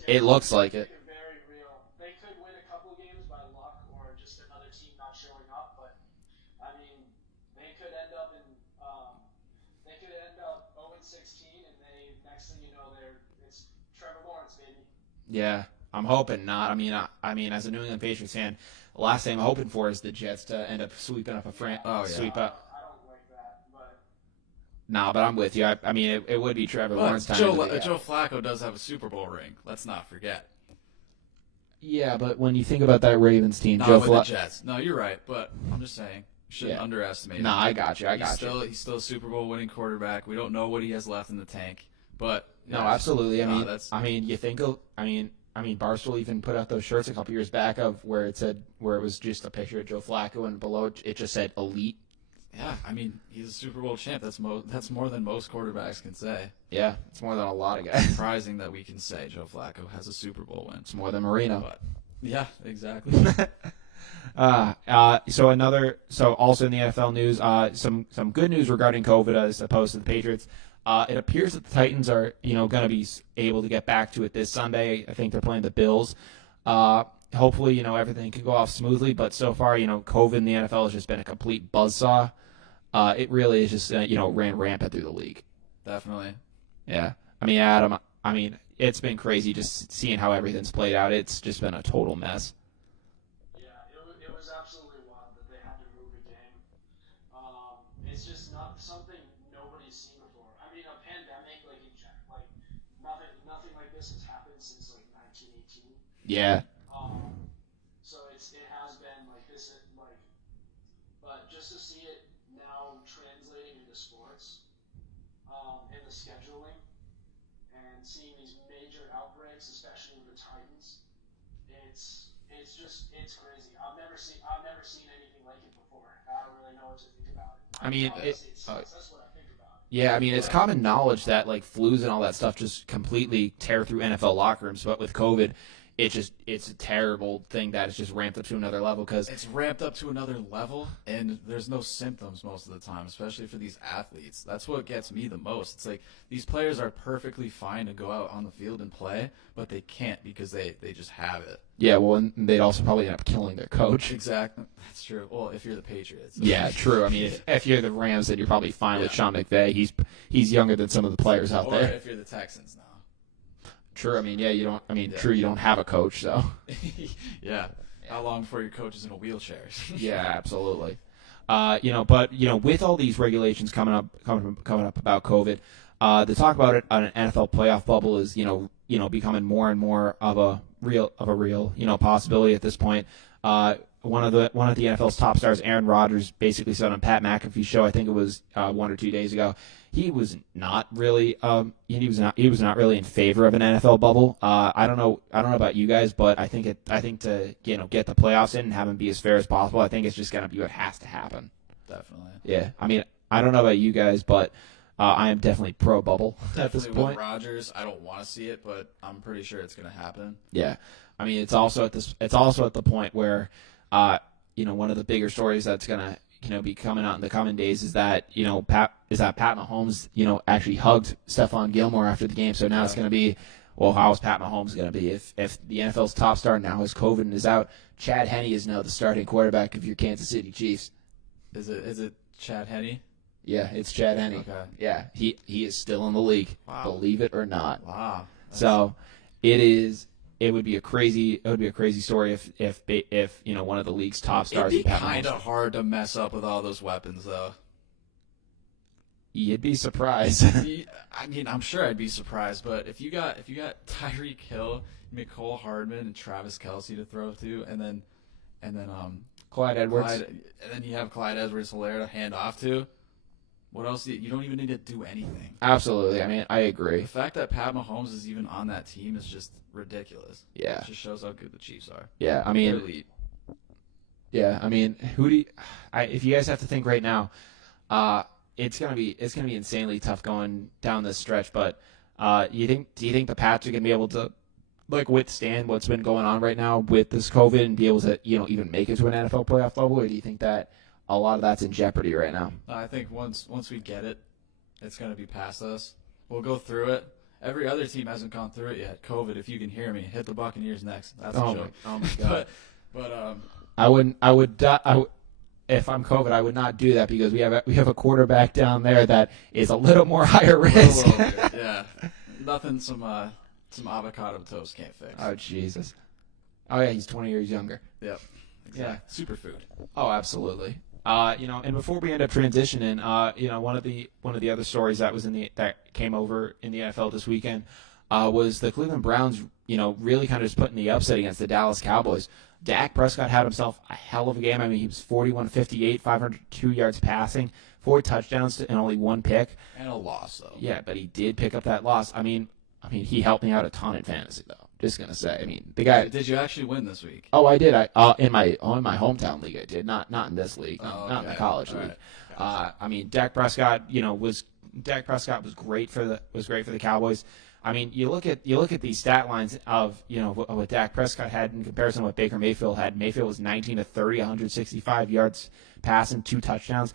it looks like it. Very real. They could win a couple games by luck or just another team not showing up, but I mean, they could end up 0-16, and next thing you know, it's Trevor Lawrence, baby. Yeah, I'm hoping not. I mean, as a New England Patriots fan, the last thing I'm hoping for is the Jets to end up sweeping up sweep up. I don't like that, but. Nah, but I'm with you. I mean, it would be Trevor Lawrence time. Joe Flacco does have a Super Bowl ring. Let's not forget. Yeah, but when you think about that Ravens team, Not with the Jets. No, you're right, but I'm just saying. Shouldn't underestimate him. Nah, I got you. He's still a Super Bowl winning quarterback. We don't know what he has left in the tank, but no, absolutely. You think of Barstool even put out those shirts a couple years back of where it was just a picture of Joe Flacco and below it just said elite. Yeah, I mean, he's a Super Bowl champ. That's more than most quarterbacks can say. Yeah, it's more than a lot of guys. It's surprising that we can say Joe Flacco has a Super Bowl win. It's more than Marino. But, yeah, exactly. So also in the NFL news, some good news regarding COVID as opposed to the Patriots. It appears that the Titans are, going to be able to get back to it this Sunday. I think they're playing the Bills. Hopefully, everything can go off smoothly. But so far, COVID in the NFL has just been a complete buzzsaw. It really is just, ran rampant through the league. Definitely. Yeah. Adam, it's been crazy just seeing how everything's played out. It's just been a total mess. Yeah, it was absolutely wild that they had to move a game. It's just not something nobody's seen before. A pandemic, nothing like this has happened since 1918. Yeah. So it has been like this, but just to see it now translating into sports, and the scheduling, and seeing these major outbreaks, especially with the Titans, it's crazy. I've never seen anything like it before. I don't really know what to think about it. That's what I think about it. Yeah, it's common knowledge that flus and all that stuff just completely tear through NFL locker rooms, but with COVID, it's a terrible thing that it's just ramped up to another level because it's ramped up to another level, and there's no symptoms most of the time, especially for these athletes. That's what gets me the most. It's like these players are perfectly fine to go out on the field and play, but they can't because they just have it. Yeah, well, and they'd also probably end up killing their coach. Exactly. That's true. Well, if you're the Patriots. Yeah, true. If you're the Rams, then you're probably fine with Sean McVay. He's younger than some of the players out there. Or if you're the Texans now. True. You don't. True. You don't have a coach, so. Yeah. How long before your coach is in a wheelchair? Yeah, absolutely. But with all these regulations coming up about COVID, the talk about it on an NFL playoff bubble is becoming more and more of a real possibility at this point. One of the NFL's top stars, Aaron Rodgers, basically said on Pat McAfee's show, I think it was 1 or 2 days ago, he was not really really in favor of an NFL bubble. I don't know about you guys, but I think to get the playoffs in and have them be as fair as possible, I think it's just gonna be what has to happen. Definitely. Yeah, I don't know about you guys, but I am definitely pro bubble at this point. With Rodgers, I don't want to see it, but I'm pretty sure it's gonna happen. Yeah, it's also at the point where one of the bigger stories that's gonna be coming out in the coming days is that Pat Mahomes actually hugged Stephon Gilmore after the game. So now it's going to be, well, how is Pat Mahomes going to be if the NFL's top star now has COVID and is out? Chad Henne is now the starting quarterback of your Kansas City Chiefs. Is it Chad Henne? Yeah, it's Chad Henne. Okay. Yeah, he is still in the league. Wow. Believe it or not. Wow. So it would be a crazy story if one of the league's top stars. It'd be kind of hard to mess up with all those weapons, though. You'd be surprised. I'm sure I'd be surprised, but if you got Tyreek Hill, Mecole Hardman, and Travis Kelce to throw to, and then Clyde Edwards, and then you have Clyde Edwards-Helaire to hand off to. What else? You don't even need to do anything. Absolutely. I agree. The fact that Pat Mahomes is even on that team is just ridiculous. Yeah. It just shows how good the Chiefs are. Yeah, They're elite. Yeah, who do you, if you guys have to think right now, it's gonna be insanely tough going down this stretch. But do you think the Pats are gonna be able to withstand what's been going on right now with this COVID and be able to even make it to an NFL playoff bubble, or do you think that a lot of that's in jeopardy right now? I think once we get it, it's going to be past us. We'll go through it. Every other team hasn't gone through it yet. COVID, if you can hear me, hit the Buccaneers next. That's a joke. Oh my god. but if I'm COVID, I would not do that because we have a quarterback down there that is a little more higher risk. Yeah. Nothing some avocado toast can't fix. Oh Jesus. Oh yeah, he's 20 years younger. Yep. Exactly. Yeah. Superfood. Oh, absolutely. And before we end up transitioning, one of the other stories that came over in the NFL this weekend was the Cleveland Browns, really kind of just putting the upset against the Dallas Cowboys. Dak Prescott had himself a hell of a game. He was 41-58, 502 yards passing, 4 touchdowns and only 1 pick. And a loss, though. Yeah, but he did pick up that loss. He helped me out a ton in fantasy, though. Just gonna say, the guy. Did you actually win this week? Oh, I did. In my hometown league, I did. Not in this league. Not in the college league. Right. Gotcha. Dak Prescott, was Dak Prescott was great for the Cowboys. I mean, you look at these stat lines of what Dak Prescott had in comparison to what Baker Mayfield had. Mayfield was 19 to 30, 165 yards passing, 2 touchdowns.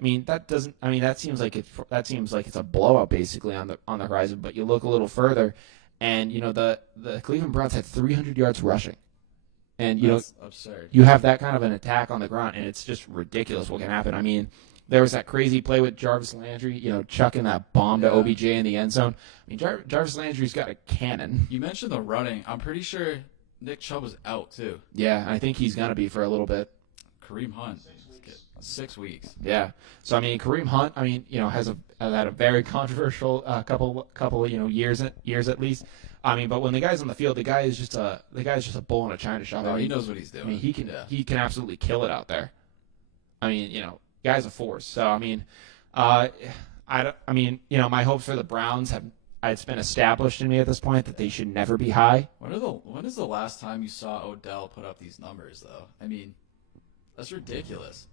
I mean, that seems like it's a blowout basically on the horizon. But you look a little further, and the Cleveland Browns had 300 yards rushing, and That's absurd. you have that kind of an attack on the ground, and it's just ridiculous what can happen. I mean, there was that crazy play with Jarvis Landry, chucking that bomb to OBJ in the end zone. I mean, Jarvis Landry's got a cannon. You mentioned the running. I'm pretty sure Nick Chubb was out too. Yeah, I think he's gonna be for a little bit. Kareem Hunt. 6 weeks. Yeah. So I mean, Kareem Hunt, has had a very controversial couple years at least. I mean, but when the guy's on the field, the guy is just a bull in a china shop. No, he knows what he's doing. I mean, he can absolutely kill it out there. I mean, guy's a force. So I mean, my hopes for the Browns it's been established in me at this point that they should never be high. When is the last time you saw Odell put up these numbers though? I mean, that's ridiculous.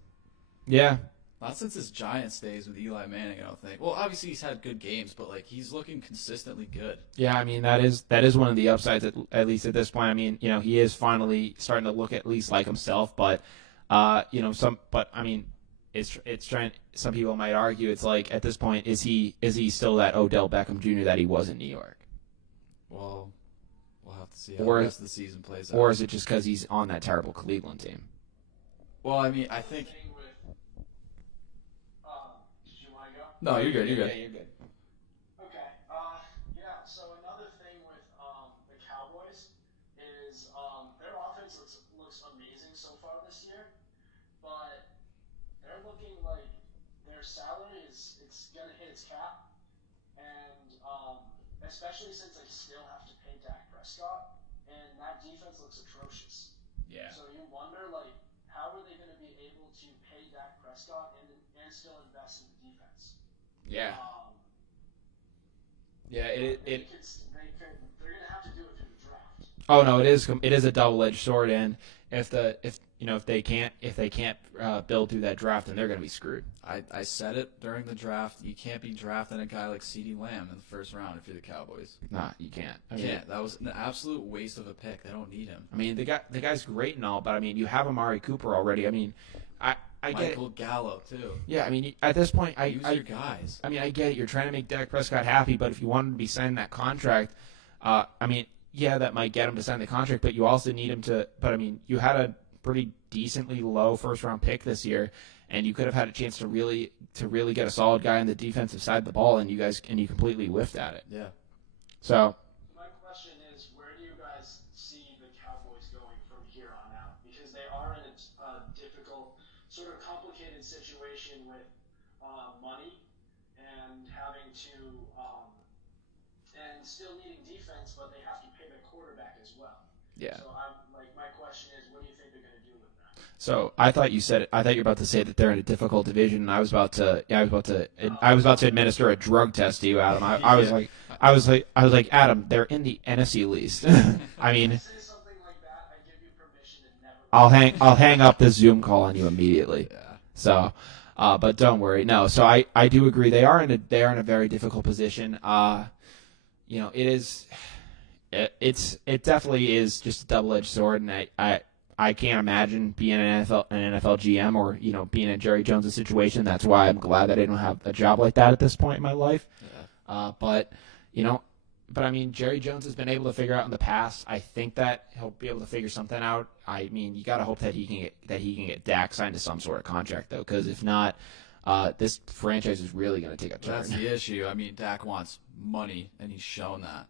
Yeah. Not since his Giants days with Eli Manning, I don't think. Well, obviously he's had good games, but he's looking consistently good. Yeah, I mean that is one of the upsides at least at this point. I mean, he is finally starting to look at least like himself, but it's trying. Some people might argue it's like at this point is he still that Odell Beckham Jr. that he was in New York? Well, we'll have to see how the rest of the season plays out. Or is it just because he's on that terrible Cleveland team? Well, I mean, I think. Did you want to go? No, you're good. Yeah, you're good. Okay. So another thing with the Cowboys is their offense looks amazing so far this year, but they're looking like their salary it's gonna hit its cap, and especially since they still have to pay Dak Prescott, and that defense looks atrocious. Yeah. So you wonder how are they going to be able to pay Dak Prescott and still invest in the defense? Yeah. They're going to have to do it through the draft. Oh no, it is a double-edged sword, and if they can't build through that draft, then they're going to be screwed. I said it during the draft. You can't be drafting a guy like CeeDee Lamb in the first round if you're the Cowboys. Nah, you can't. That was an absolute waste of a pick. They don't need him. I mean, the guy's great and all, but I mean, you have Amari Cooper already. I mean, I get Michael Gallup too. Yeah, I mean, at this point, Use your guys. I mean, I get it. You're trying to make Dak Prescott happy, but if you want him to be signing that contract, I mean, yeah, that might get him to sign the contract, but you also need him to. But I mean, you had a pretty decently low first-round pick this year, and you could have had a chance to really get a solid guy on the defensive side of the ball, and you completely whiffed at it. Yeah. So. My question is, where do you guys see the Cowboys going from here on out? Because they are in a difficult, sort of complicated situation with money and having to, and still needing defense, but they have to pay their quarterback as well. Yeah. So my question is, what do you think they're going to do with that? So I thought you were about to say that they're in a difficult division, and I was about to administer a drug test to you, Adam. I was like, Adam, they're in the NFC least. I mean, Say something like that, I give you permission to never. I'll hang up this Zoom call on you immediately. Yeah. So, but don't worry. No, so I do agree. They are in a very difficult position. It definitely is just a double-edged sword, and I can't imagine being an NFL GM or being in Jerry Jones' situation. That's why I'm glad that I don't have a job like that at this point in my life. Yeah. But I mean, Jerry Jones has been able to figure out in the past. I think that he'll be able to figure something out. I mean, you got to hope that he can get Dak signed to some sort of contract though, because if not, this franchise is really going to take a turn. That's the issue. I mean, Dak wants money, and he's shown that.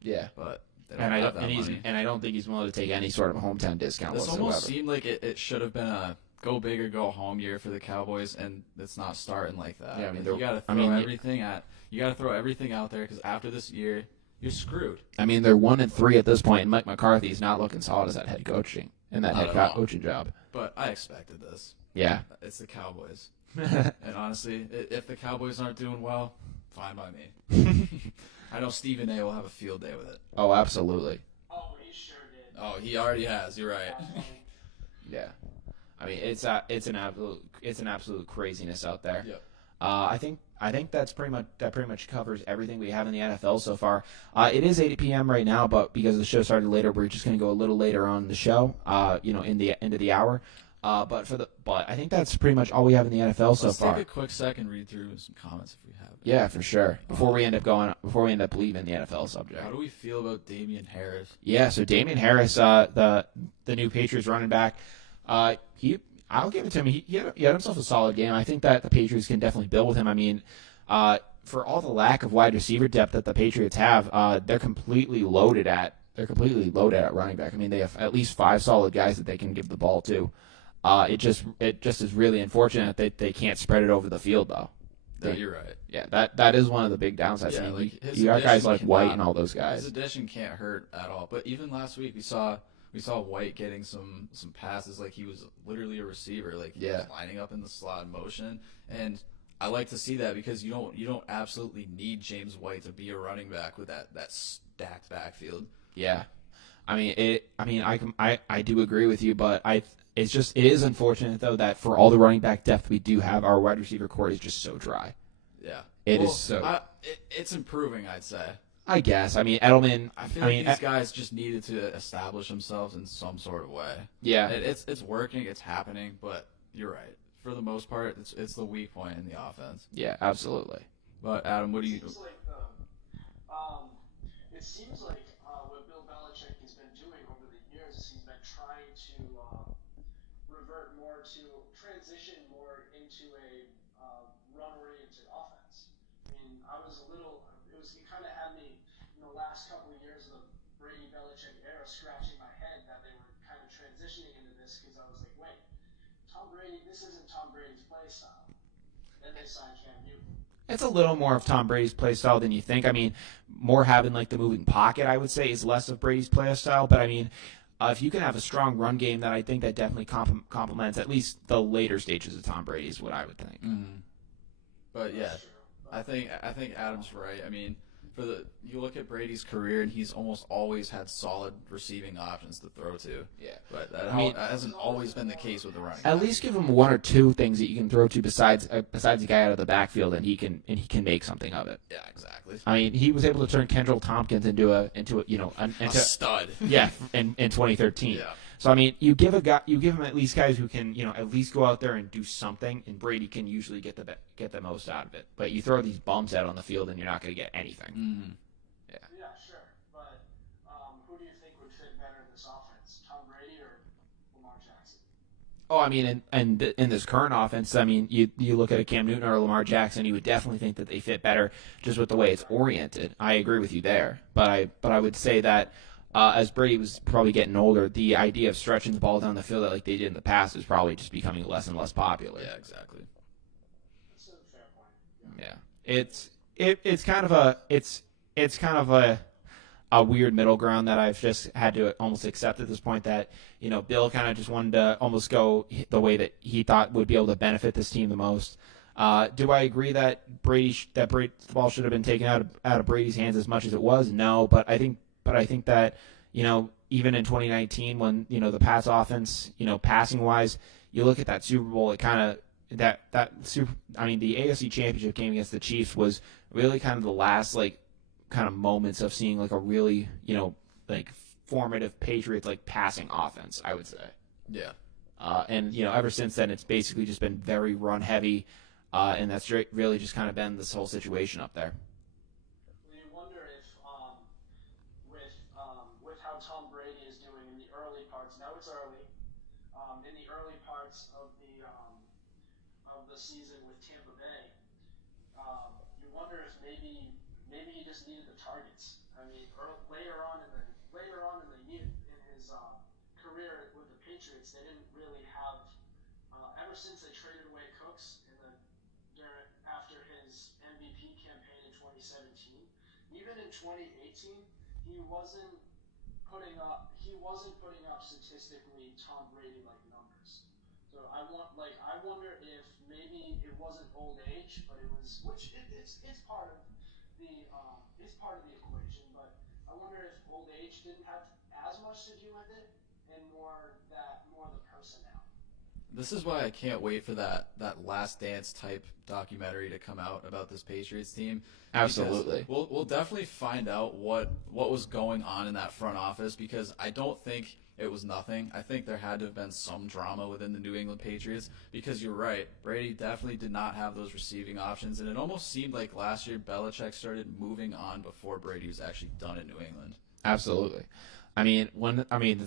Yeah. But they don't have that money. I don't think he's willing to take any sort of a hometown discount This whatsoever. almost seemed like it should have been a go big or go home year for the Cowboys, and it's not starting like that. Yeah, I mean, you got to throw everything out there, because after this year, you're screwed. I mean, they're 1-3 at this point, and Mike McCarthy's not looking solid as that head coaching coaching job. But I expected this. Yeah. It's the Cowboys. And honestly, if the Cowboys aren't doing well, fine by me. I know Stephen A. will have a field day with it. Oh, absolutely. Oh, he sure did. Oh, he already has. You're right. Yeah. I mean, it's an absolute craziness out there. Yep. I think I think that pretty much covers everything we have in the NFL so far. It is 8 p.m. right now, but because the show started later, we're just going to go a little later on the show. In the end of the hour. But I think that's pretty much all we have in the NFL so far. Let's take a quick second, read through some comments if we have it. Yeah, for sure. Before we end up leaving the NFL subject. How do we feel about Damien Harris? Yeah, so Damien Harris, the new Patriots running back, I'll give it to him. He had himself a solid game. I think that the Patriots can definitely build with him. I mean, for all the lack of wide receiver depth that the Patriots have, they're completely loaded at running back. I mean, they have at least 5 solid guys that they can give the ball to. It just is really unfortunate that they can't spread it over the field though. Yeah, you're right. Yeah, that is one of the big downsides. Yeah, I mean, like you got guys like White and all those guys. His addition can't hurt at all. But even last week, we saw White getting some passes like he was literally a receiver, like he was lining up in the slot in motion. And I like to see that because you don't absolutely need James White to be a running back with that stacked backfield. Yeah, I do agree with you, but it is unfortunate though that for all the running back depth we do have, our wide receiver core is just so dry. Yeah, it's improving, I'd say. I guess. I mean, Edelman. I feel like these guys just needed to establish themselves in some sort of way. Yeah, it's working, it's happening, but you're right. For the most part, it's the weak point in the offense. Yeah, absolutely. But Adam, what do you? It seems like what Bill Belichick has been doing over the years is he's been trying to transition more into a run-oriented offense. I mean, it kind of had me in the last couple of years of the Brady Belichick era scratching my head that they were kind of transitioning into this because I was like, wait, this isn't Tom Brady's play style. Then they signed Cam Newton. It's a little more of Tom Brady's play style than you think. I mean, more having like the moving pocket, I would say, is less of Brady's play style. But I mean, if you can have a strong run game, that I think that definitely complements at least the later stages of Tom Brady is what I would think. Mm-hmm. But yeah, I think Adam's right. I mean, you look at Brady's career, and he's almost always had solid receiving options to throw to. Yeah, but that hasn't always been the case with the running. At least give him 1 or 2 things that you can throw to besides the guy out of the backfield, and he can make something of it. Yeah, exactly. I mean, he was able to turn Kendall Tompkins into a stud. Yeah, in 2013. Yeah. So I mean, you give him at least guys who can at least go out there and do something, and Brady can usually get the most out of it. But you throw these bums out on the field, and you're not going to get anything. Mm-hmm. Yeah, sure. But who do you think would fit better in this offense, Tom Brady or Lamar Jackson? Oh, I mean, and in this current offense, I mean, you look at a Cam Newton or a Lamar Jackson, you would definitely think that they fit better just with the way it's oriented. I agree with you there, but I would say that. As Brady was probably getting older, the idea of stretching the ball down the field like they did in the past is probably just becoming less and less popular. Yeah, exactly. That's a fair point. Yeah, it's kind of a weird middle ground that I've just had to almost accept at this point. That Bill kind of just wanted to almost go the way that he thought would be able to benefit this team the most. Do I agree that the ball should have been taken out of Brady's hands as much as it was? No, but I think that, even in 2019 when, the pass offense, passing wise, you look at that Super Bowl, it kind of, the AFC Championship game against the Chiefs was really kind of the last, kind of moments of seeing, a really, formative Patriots, passing offense, I would say. Yeah. And ever since then, it's basically just been very run heavy, and that's really just kind of been this whole situation up there. You wonder if, with how Tom Brady is doing in the early parts. Now it's early. In the early parts of the season with Tampa Bay, you wonder if maybe he just needed the targets. I mean, later on in the year in his career with the Patriots, they didn't really have. Ever since they traded away Cooks after his MVP campaign in 2017, even in 2018, he wasn't putting up statistically Tom Brady like numbers. So I wonder if maybe it wasn't old age, but it was, it's part of the equation. But I wonder if old age didn't have as much to do with it, and more the personnel. This is why I can't wait for that Last Dance type documentary to come out about this Patriots team. Absolutely. We'll definitely find out what was going on in that front office, because I don't think it was nothing. I think there had to have been some drama within the New England Patriots, because you're right, Brady definitely did not have those receiving options, and it almost seemed like last year Belichick started moving on before Brady was actually done in New England. Absolutely. The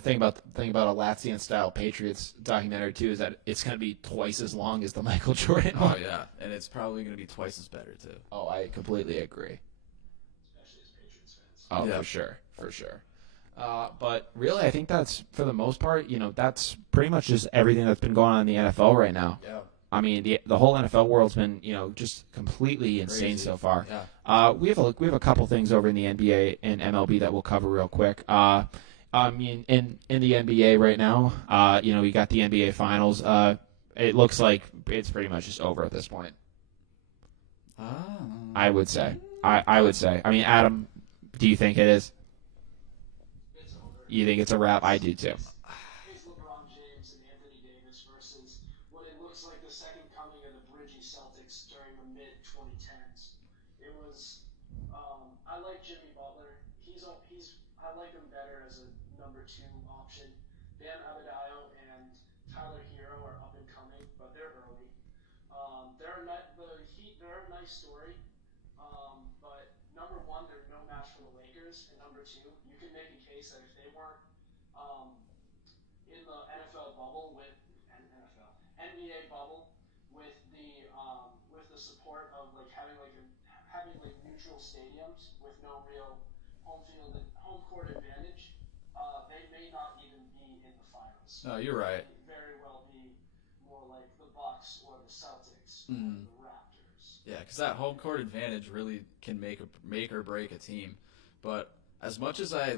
thing about a Latvian style Patriots documentary too is that it's going to be twice as long as the Michael Jordan one. Oh yeah, and it's probably going to be twice as better too. Oh, I completely agree. Especially as Patriots fans. Oh, Yeah. for sure. But really, I think that's, for the most part, that's pretty much just everything that's been going on in the NFL right now. Yeah. I mean, the whole NFL world's been, just completely insane Crazy. so far. Yeah. We have a couple things over in the NBA and MLB that we'll cover real quick. In the NBA right now, we got the NBA Finals. It looks like it's pretty much just over at this point. I would say. I would say. I mean, Adam, do you think it is? It's over. You think it's a wrap? I do too. It's LeBron James and Anthony Davis versus what it looks like the second coming of the Bridgie Celtics during the mid-2010s. It was, I like Jimmy Butler. I like him better as a number 2 option. Bam Adebayo and Tyler Hero are up and coming, but they're early. The Heat, they're a nice story. But number 1, they're no match for the Lakers, and number 2, you can make a case that if they weren't in the NFL bubble NBA bubble with the support of having neutral stadiums with no real home court advantage, they may not even be in the finals. No, you're right. They may very well be more like the Bucks or the Celtics or Mm. the Raptors. Yeah, because that home court advantage really can make or break a team. But as much as I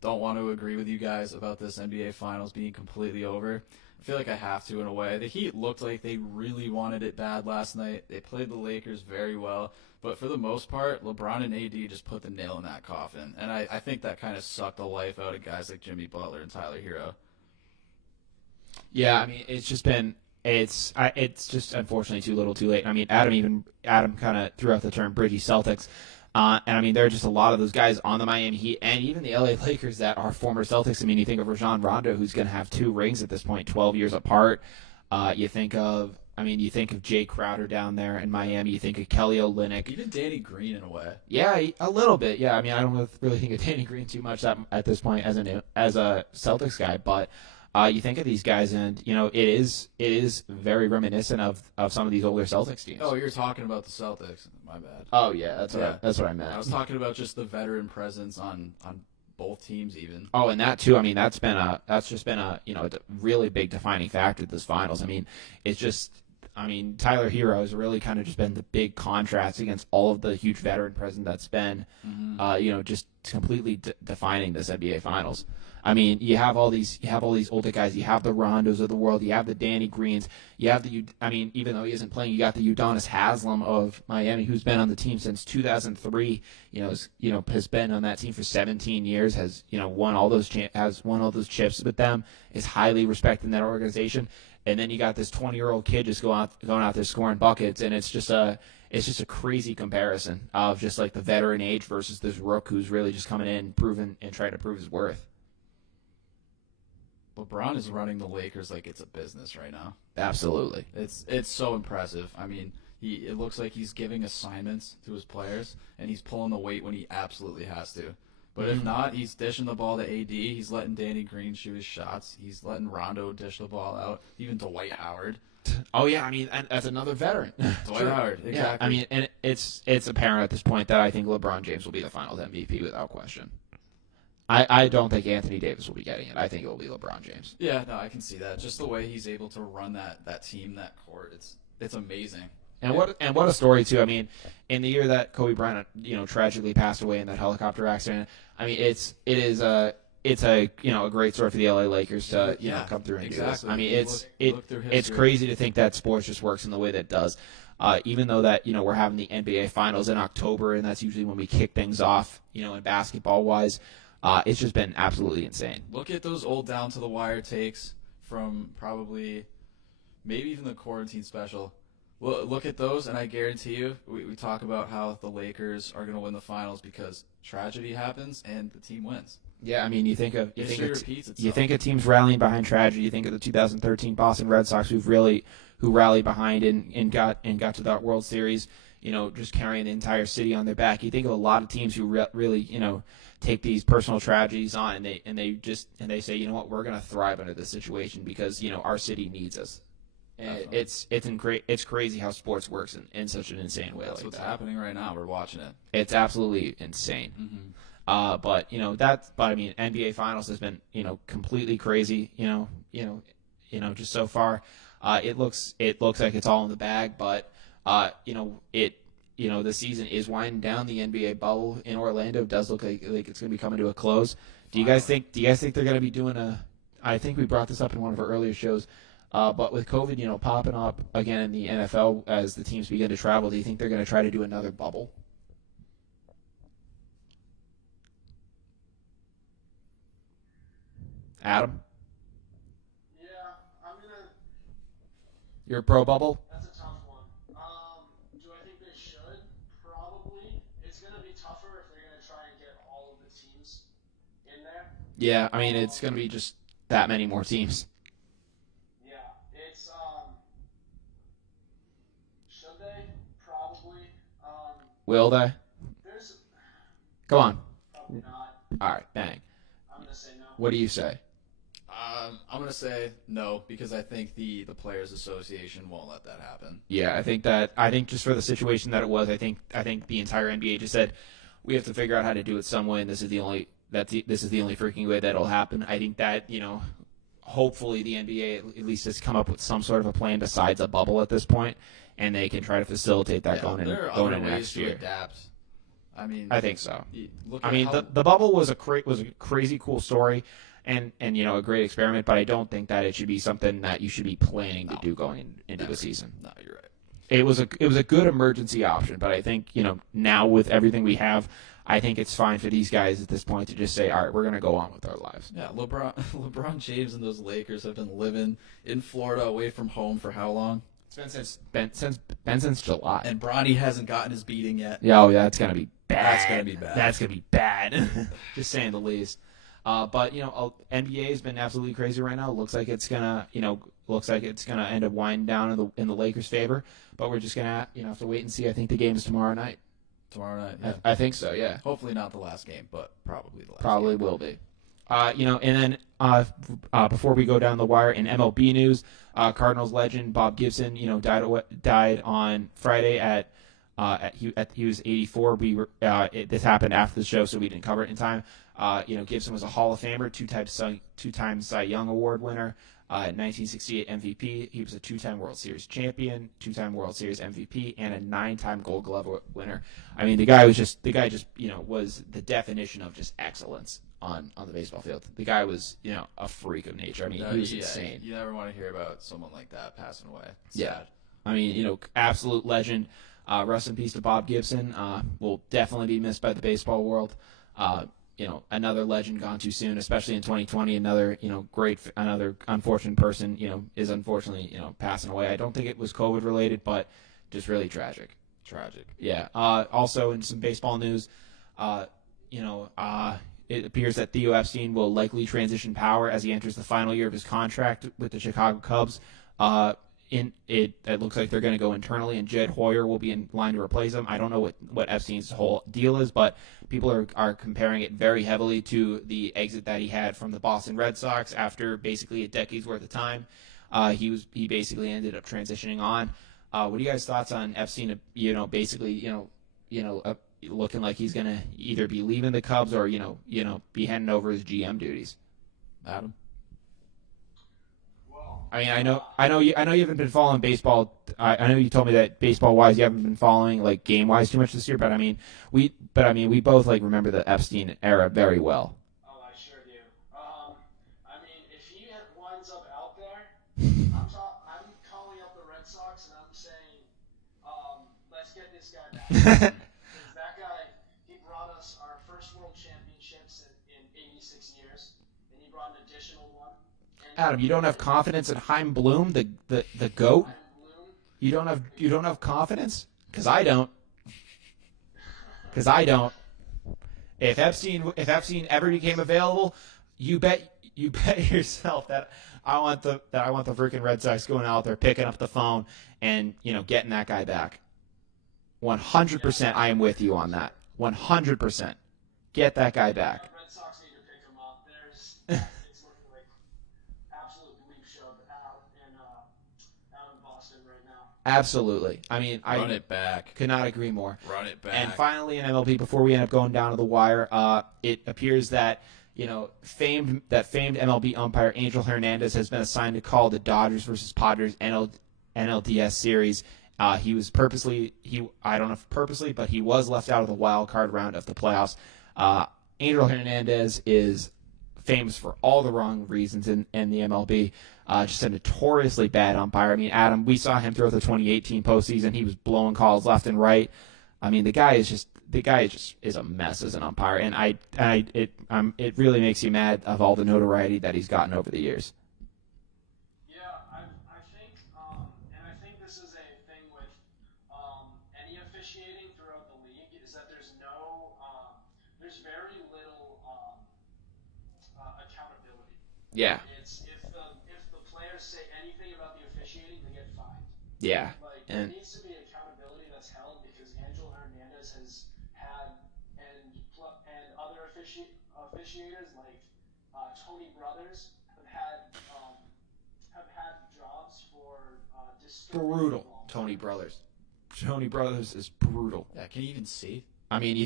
don't want to agree with you guys about this NBA Finals being completely over, I feel like I have to in a way. The Heat looked like they really wanted it bad last night. They played the Lakers very well. But for the most part, LeBron and AD just put the nail in that coffin. And I think that kind of sucked the life out of guys like Jimmy Butler and Tyler Hero. Yeah, I mean, it's just unfortunately too little too late. I mean, Adam kind of threw out the term Bridgie Celtics. And I mean, there are just a lot of those guys on the Miami Heat and even the LA Lakers that are former Celtics. I mean, you think of Rajon Rondo, who's going to have 2 rings at this point, 12 years apart. You think of Jay Crowder down there in Miami. You think of Kelly Olynyk. Even Danny Green in a way. Yeah, a little bit. Yeah, I mean, I don't really think of Danny Green too much at this point as a Celtics guy, but you think of these guys, and it is very reminiscent of some of these older Celtics teams. Oh, you're talking about the Celtics. My bad. Oh yeah, that's what I meant. I was talking about just the veteran presence on both teams even. Oh, and that too. I mean, that's just been a really big defining factor this finals. I mean, Tyler Hero has really kind of just been the big contrast against all of the huge veteran presence that's been, just completely defining this NBA Finals. I mean, you have all these older guys. You have the Rondos of the world. You have the Danny Greens. You have even though he isn't playing, you got the Udonis Haslem of Miami, who's been on the team since 2003. Has been on that team for 17 years. Has won all those chips with them. Is highly respected in that organization. And then you got this 20-year-old kid just going out there scoring buckets, and it's just a crazy comparison of just like the veteran age versus this rook who's really just coming in, trying to prove his worth. LeBron is running the Lakers like it's a business right now. Absolutely. It's so impressive. I mean, it looks like he's giving assignments to his players, and he's pulling the weight when he absolutely has to. But if not, he's dishing the ball to AD. He's letting Danny Green shoot his shots. He's letting Rondo dish the ball out. Even Dwight Howard. Oh yeah, I mean, and that's another veteran. Dwight Howard, exactly. Yeah, I mean, and it's apparent at this point that I think LeBron James will be the Finals MVP without question. I don't think Anthony Davis will be getting it. I think it will be LeBron James. Yeah, no, I can see that. Just the way he's able to run that team, that court, it's amazing. And what a story too. I mean, in the year that Kobe Bryant, tragically passed away in that helicopter accident. I mean, it's a great story for the LA Lakers to come through and do this. I mean, it's crazy to think that sports just works in the way that it does. Even though that we're having the NBA Finals in October, and that's usually when we kick things off, in basketball wise. It's just been absolutely insane. Look at those old down to the wire takes from probably maybe even the quarantine special. Well, look at those, and I guarantee you, we talk about how the Lakers are going to win the finals because tragedy happens and the team wins. Yeah, I mean, you think History repeats itself. you think of teams rallying behind tragedy. You think of the 2013 Boston Red Sox, who rallied behind and got to that World Series. Just carrying the entire city on their back. You think of a lot of teams who really take these personal tragedies on, and they say, you know what, we're going to thrive under this situation because our city needs us. And it's crazy how sports works in such an insane way. That's what's happening right now. We're watching it. It's absolutely insane. Mm-hmm. But I mean, NBA Finals has been completely crazy. Just so far, it looks like it's all in the bag. But the season is winding down. The NBA bubble in Orlando does look like it's going to be coming to a close. Do you guys think they're going to be doing I think we brought this up in one of our earlier shows. But with COVID, popping up again in the NFL as the teams begin to travel, do you think they're going to try to do another bubble? Adam? Yeah, I'm gonna. You're a pro bubble? That's a tough one. Do I think they should? Probably. It's gonna be tougher if they're gonna try and get all of the teams in there. Yeah, I mean, it's going to be just that many more teams. Yeah, it's should they? Probably. Will they? There's Come on. probably not. All right, bang. I'm gonna say no. What do you say? I'm going to say no because I think the Players Association won't let that happen. Yeah, I think just for the situation that it was, I think the entire NBA just said we have to figure out how to do it some way, and this is the only freaking way that'll happen. I think that hopefully the NBA at least has come up with some sort of a plan besides a bubble at this point, and they can try to facilitate that going into next year. Adapt. I mean, I think so. The bubble was a crazy cool story, and a great experiment. But I don't think that it should be something that you should be planning to do going into the season. No, you're right. It was a good emergency option, but I think now with everything we have, I think it's fine for these guys at this point to just say, all right, we're going to go on with our lives. Yeah, LeBron James and those Lakers have been living in Florida away from home for how long? It's been since July. And Bronny hasn't gotten his beating yet. Yeah, that's going to be bad. That's going to be bad. That's going to be bad, just saying the least. But NBA has been absolutely crazy right now. Looks like it's gonna end up winding down in the Lakers' favor. But we're just gonna have to wait and see. I think the game is tomorrow night. Tomorrow night, yeah. I think so. Yeah. Hopefully not the last game, but probably the last. Probably will be. And then before we go down the wire in MLB news, Cardinals legend Bob Gibson, died on Friday he was 84. This happened after the show, so we didn't cover it in time. Gibson was a Hall of Famer, two-time Cy Young Award winner, 1968 MVP. He was a two-time World Series champion, two-time World Series MVP, and a 9-time Gold Glove winner. I mean, the guy was the definition of just excellence on the baseball field. The guy was a freak of nature. I mean, he was insane. You never want to hear about someone like that passing away. It's Yeah. sad. I mean, absolute legend. Rest in peace to Bob Gibson. Will definitely be missed by the baseball world. Another legend gone too soon, especially in 2020. Another unfortunate person, is unfortunately, passing away. I don't think it was COVID related, but just really tragic. Tragic. Yeah. Also in some baseball news, it appears that Theo Epstein will likely transition power as he enters the final year of his contract with the Chicago Cubs. It looks like they're going to go internally, and Jed Hoyer will be in line to replace him. I don't know what Epstein's whole deal is, but people are comparing it very heavily to the exit that he had from the Boston Red Sox after basically a decade's worth of time. He basically ended up transitioning on. What are you guys' thoughts on Epstein? Looking like he's going to either be leaving the Cubs or be handing over his GM duties. Adam. I mean, I know you haven't been following baseball. I know you told me that baseball wise you haven't been following like game wise too much this year. But we both remember the Epstein era very well. Oh, I sure do. If he winds up out there, I'm calling up the Red Sox and I'm saying, let's get this guy back. Because that guy, he brought us our first World Championships in 86 years, and he brought an additional one. And Adam, you don't have confidence in Chaim Bloom, the GOAT? Bloom. You don't have confidence? Because I don't. Because I don't. If Epstein ever became available, you bet yourself that I want the freaking Red Sox going out there, picking up the phone, and getting that guy back. 100%, I am with you on that. 100%, get that guy back. Red Sox need to pick him up. It's looking like absolute bleep show out in Boston right now. Absolutely. I mean, Run it back. Could not agree more. Run it back. And finally, in MLB, before we end up going down to the wire, it appears that famed MLB umpire Angel Hernandez has been assigned to call the Dodgers versus Padres NLDS series. He was I don't know if purposely, but he was left out of the wild card round of the playoffs. Angel Hernandez is famous for all the wrong reasons in the MLB. Just a notoriously bad umpire. I mean, Adam, we saw him throughout the 2018 postseason. He was blowing calls left and right. I mean, the guy is a mess as an umpire, and it really makes you mad of all the notoriety that he's gotten over the years. I think this is a thing with any officiating throughout the league is that there's very little accountability. Yeah. It's if the players say anything about the officiating, they get fined. Yeah. There needs to be accountability that's held because Angel Hernandez has had and other officiators like Tony Brothers have had jobs for Brutal. Tony Brothers is brutal. Yeah, can you even see? I mean,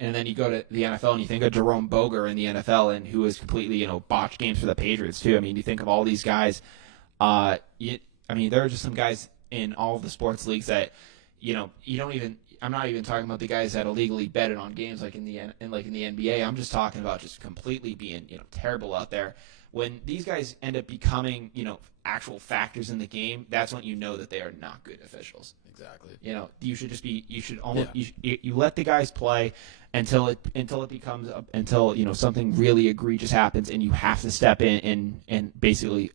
and then you go to the NFL and you think of Jerome Boger in the NFL, and who has completely, botched games for the Patriots too. I mean, you think of all these guys. There are just some guys in all of the sports leagues that, you don't even. I'm not even talking about the guys that illegally betted on games like in the NBA. I'm just talking about just completely being, terrible out there. When these guys end up becoming, actual factors in the game, that's when you know that they are not good officials. Exactly. You let the guys play until something really egregious happens, and you have to step in and basically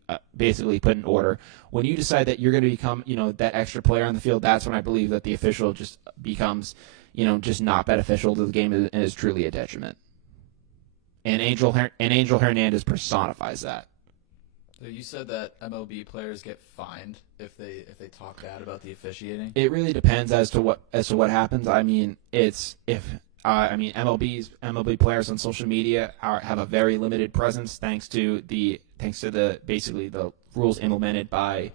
put in order. When you decide that you're going to become, that extra player on the field, that's when I believe that the official just becomes, just not beneficial to the game and is truly a detriment. And Angel Hernandez personifies that. So you said that MLB players get fined if they talk bad about the officiating. It really depends as to what happens. I mean, MLB players on social media have a very limited presence thanks to the basically the rules implemented by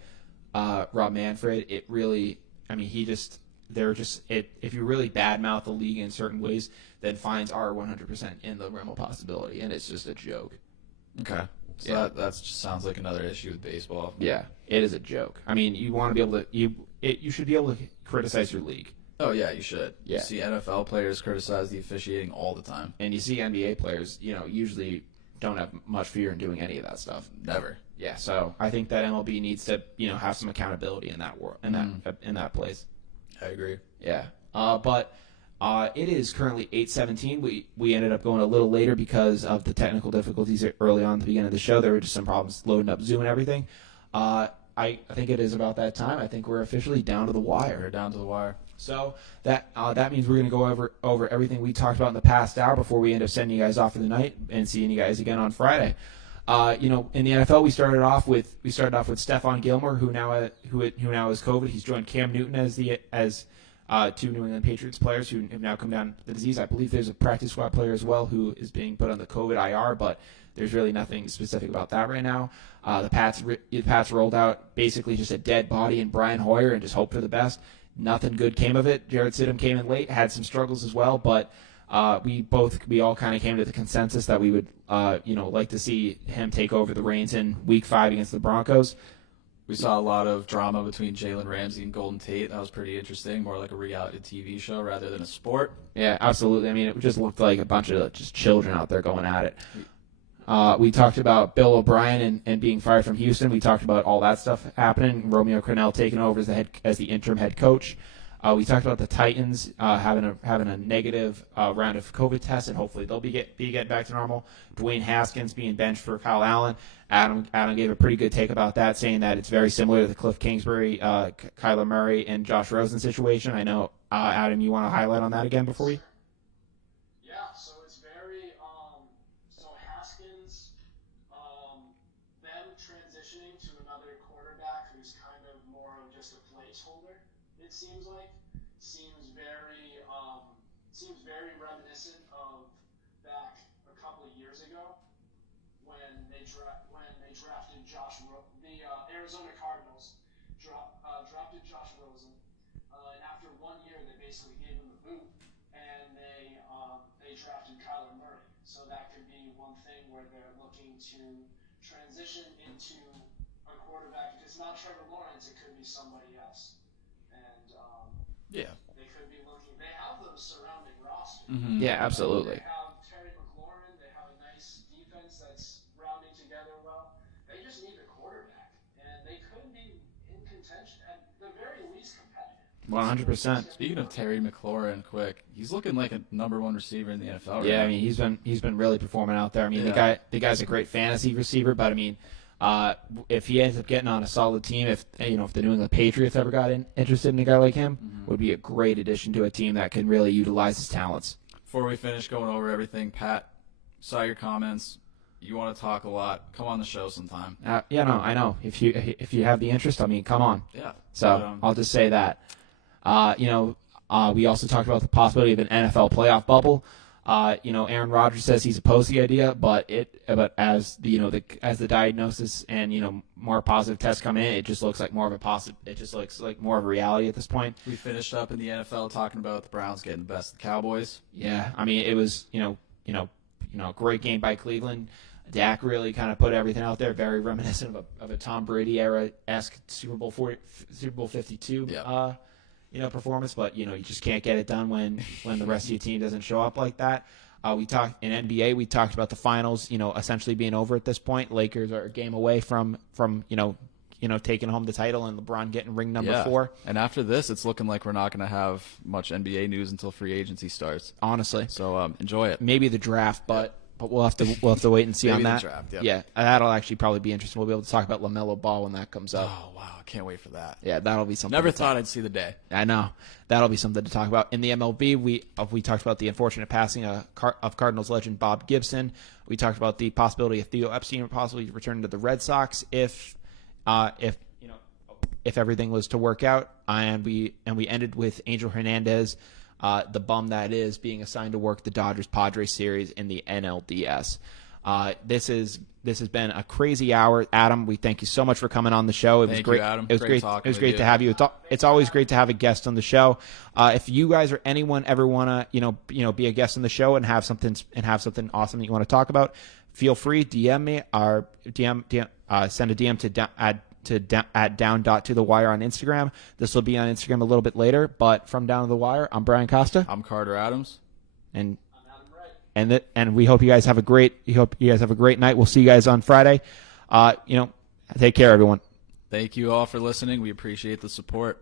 Rob Manfred. It really, if you really badmouth the league in certain ways, then fines are 100% in the realm of possibility, and it's just a joke. Okay. So Yeah. that just sounds like another issue with baseball. Yeah, it is a joke. I mean, you want to be able to you should be able to criticize your league. Oh yeah, you should. Yeah. You see NFL players criticize the officiating all the time. And you see NBA players, usually don't have much fear in doing any of that stuff. Never. Yeah, so I think that MLB needs to, have some accountability in that world, in that place. I agree. Yeah. But it is currently 8:17. We ended up going a little later because of the technical difficulties early on at the beginning of the show. There were just some problems loading up Zoom and everything. I think it is about that time. I think we're officially down to the wire. We're down to the wire. So that means we're going to go over everything we talked about in the past hour before we end up sending you guys off for the night and seeing you guys again on Friday. In the NFL, we started off with Stephon Gilmore, who now has COVID. He's joined Cam Newton as two New England Patriots players who have now come down with the disease. I believe there's a practice squad player as well who is being put on the COVID IR, but there's really nothing specific about that right now. The Pats rolled out basically just a dead body in Brian Hoyer and just hoped for the best. Nothing good came of it. Jarrett Stidham came in late, had some struggles as well, but we all kind of came to the consensus that we would like to see him take over the reins in Week 5 against the Broncos. We saw a lot of drama between Jalen, Ramsay, and Golden Tate. That was pretty interesting, more like a reality TV show rather than a sport. Yeah, absolutely. I mean, it just looked like a bunch of just children out there going at it. We talked about Bill O'Brien and being fired from Houston. We talked about all that stuff happening. Romeo Crennel taking over as the interim head coach. We talked about the Titans having a negative round of COVID tests, and hopefully they'll be getting back to normal. Dwayne Haskins being benched for Kyle Allen. Adam gave a pretty good take about that, saying that it's very similar to the Cliff Kingsbury, Kyler Murray, and Josh Rosen situation. I know, Adam, you want to highlight on that again before we? Yeah, so it's very so Haskins, them transitioning to another quarterback who's kind of more of just a placeholder. It seems very reminiscent of back a couple of years ago when they drafted the Arizona Cardinals drafted Josh Rosen, and after 1 year they basically gave him the boot, and they drafted Kyler Murray. So that could be one thing where they're looking to transition into a quarterback. If it's not Trevor Lawrence, it could be somebody else, and Yeah. they could be looking. They have the surrounding roster. Mm-hmm. Yeah, absolutely. They have Terry McLaurin. They have a nice defense that's rounding together well. They just need a quarterback, and they could be in contention at the very least competitive. 100%. Speaking of Terry McLaurin, quick, he's looking like a number 1 receiver in the NFL. Yeah, right I mean he's been really performing out there. I mean Yeah. the guy's a great fantasy receiver, but I mean if he ends up getting on a solid team, if the New England Patriots ever got interested in a guy like him, would be a great addition to a team that can really utilize his talents. Before we finish going over everything, Pat, saw your comments. You want to talk a lot. Come on the show sometime. Yeah, no, I know. If you have the interest, I mean, come on. Yeah. So But, I'll just say that. We also talked about the possibility of an NFL playoff bubble. Aaron Rodgers says he's opposed to the idea, but as the diagnosis and more positive tests come in, it just looks like more of a reality at this point. we finished up in the NFL talking about the Browns getting the best of the Cowboys. Yeah, I mean it was great game by Cleveland. Dak really kind of put everything out there, very reminiscent of a Tom Brady era-esque Super Bowl 52. Yeah. Performance, but you just can't get it done when the rest of your team doesn't show up like that. We talked in NBA. We talked about the finals, essentially being over at this point. Lakers are a game away from taking home the title, and LeBron getting ring number 4. And after this, it's looking like we're not going to have much NBA news until free agency starts. Honestly, So enjoy it. maybe the draft, but we'll have to wait and see Maybe on that. the draft, yeah. Yeah, that'll actually probably be interesting. We'll be able to talk about LaMelo Ball when that comes up. Oh, wow. I can't wait for that. Yeah, that'll be something. Never thought I'd see the day. I know. That'll be something to talk about. In the MLB, we talked about the unfortunate passing of Cardinals legend Bob Gibson. We talked about the possibility of Theo Epstein possibly returning to the Red Sox if everything was to work out. And we ended with Angel Hernandez, the bum that is, being assigned to work the Dodgers-Padres series in the NLDS. This has been a crazy hour. Adam, we thank you so much for coming on the show. It was Thank great. you, Adam. It was Great great. talking It was with great you. to have you. It's always great to have a guest on the show. If you guys or anyone ever want to be a guest on the show and have something awesome that you want to talk about, feel free, DM me or send a DM at down.to-the-wire on Instagram. This will be on Instagram a little bit later, but from Down to the Wire, I'm Brian Costa, I'm Carter Adams. and I'm Adam Wright. and we hope you guys have a great night. We'll see you guys on Friday. Take care, everyone. Thank you all for listening. We appreciate the support.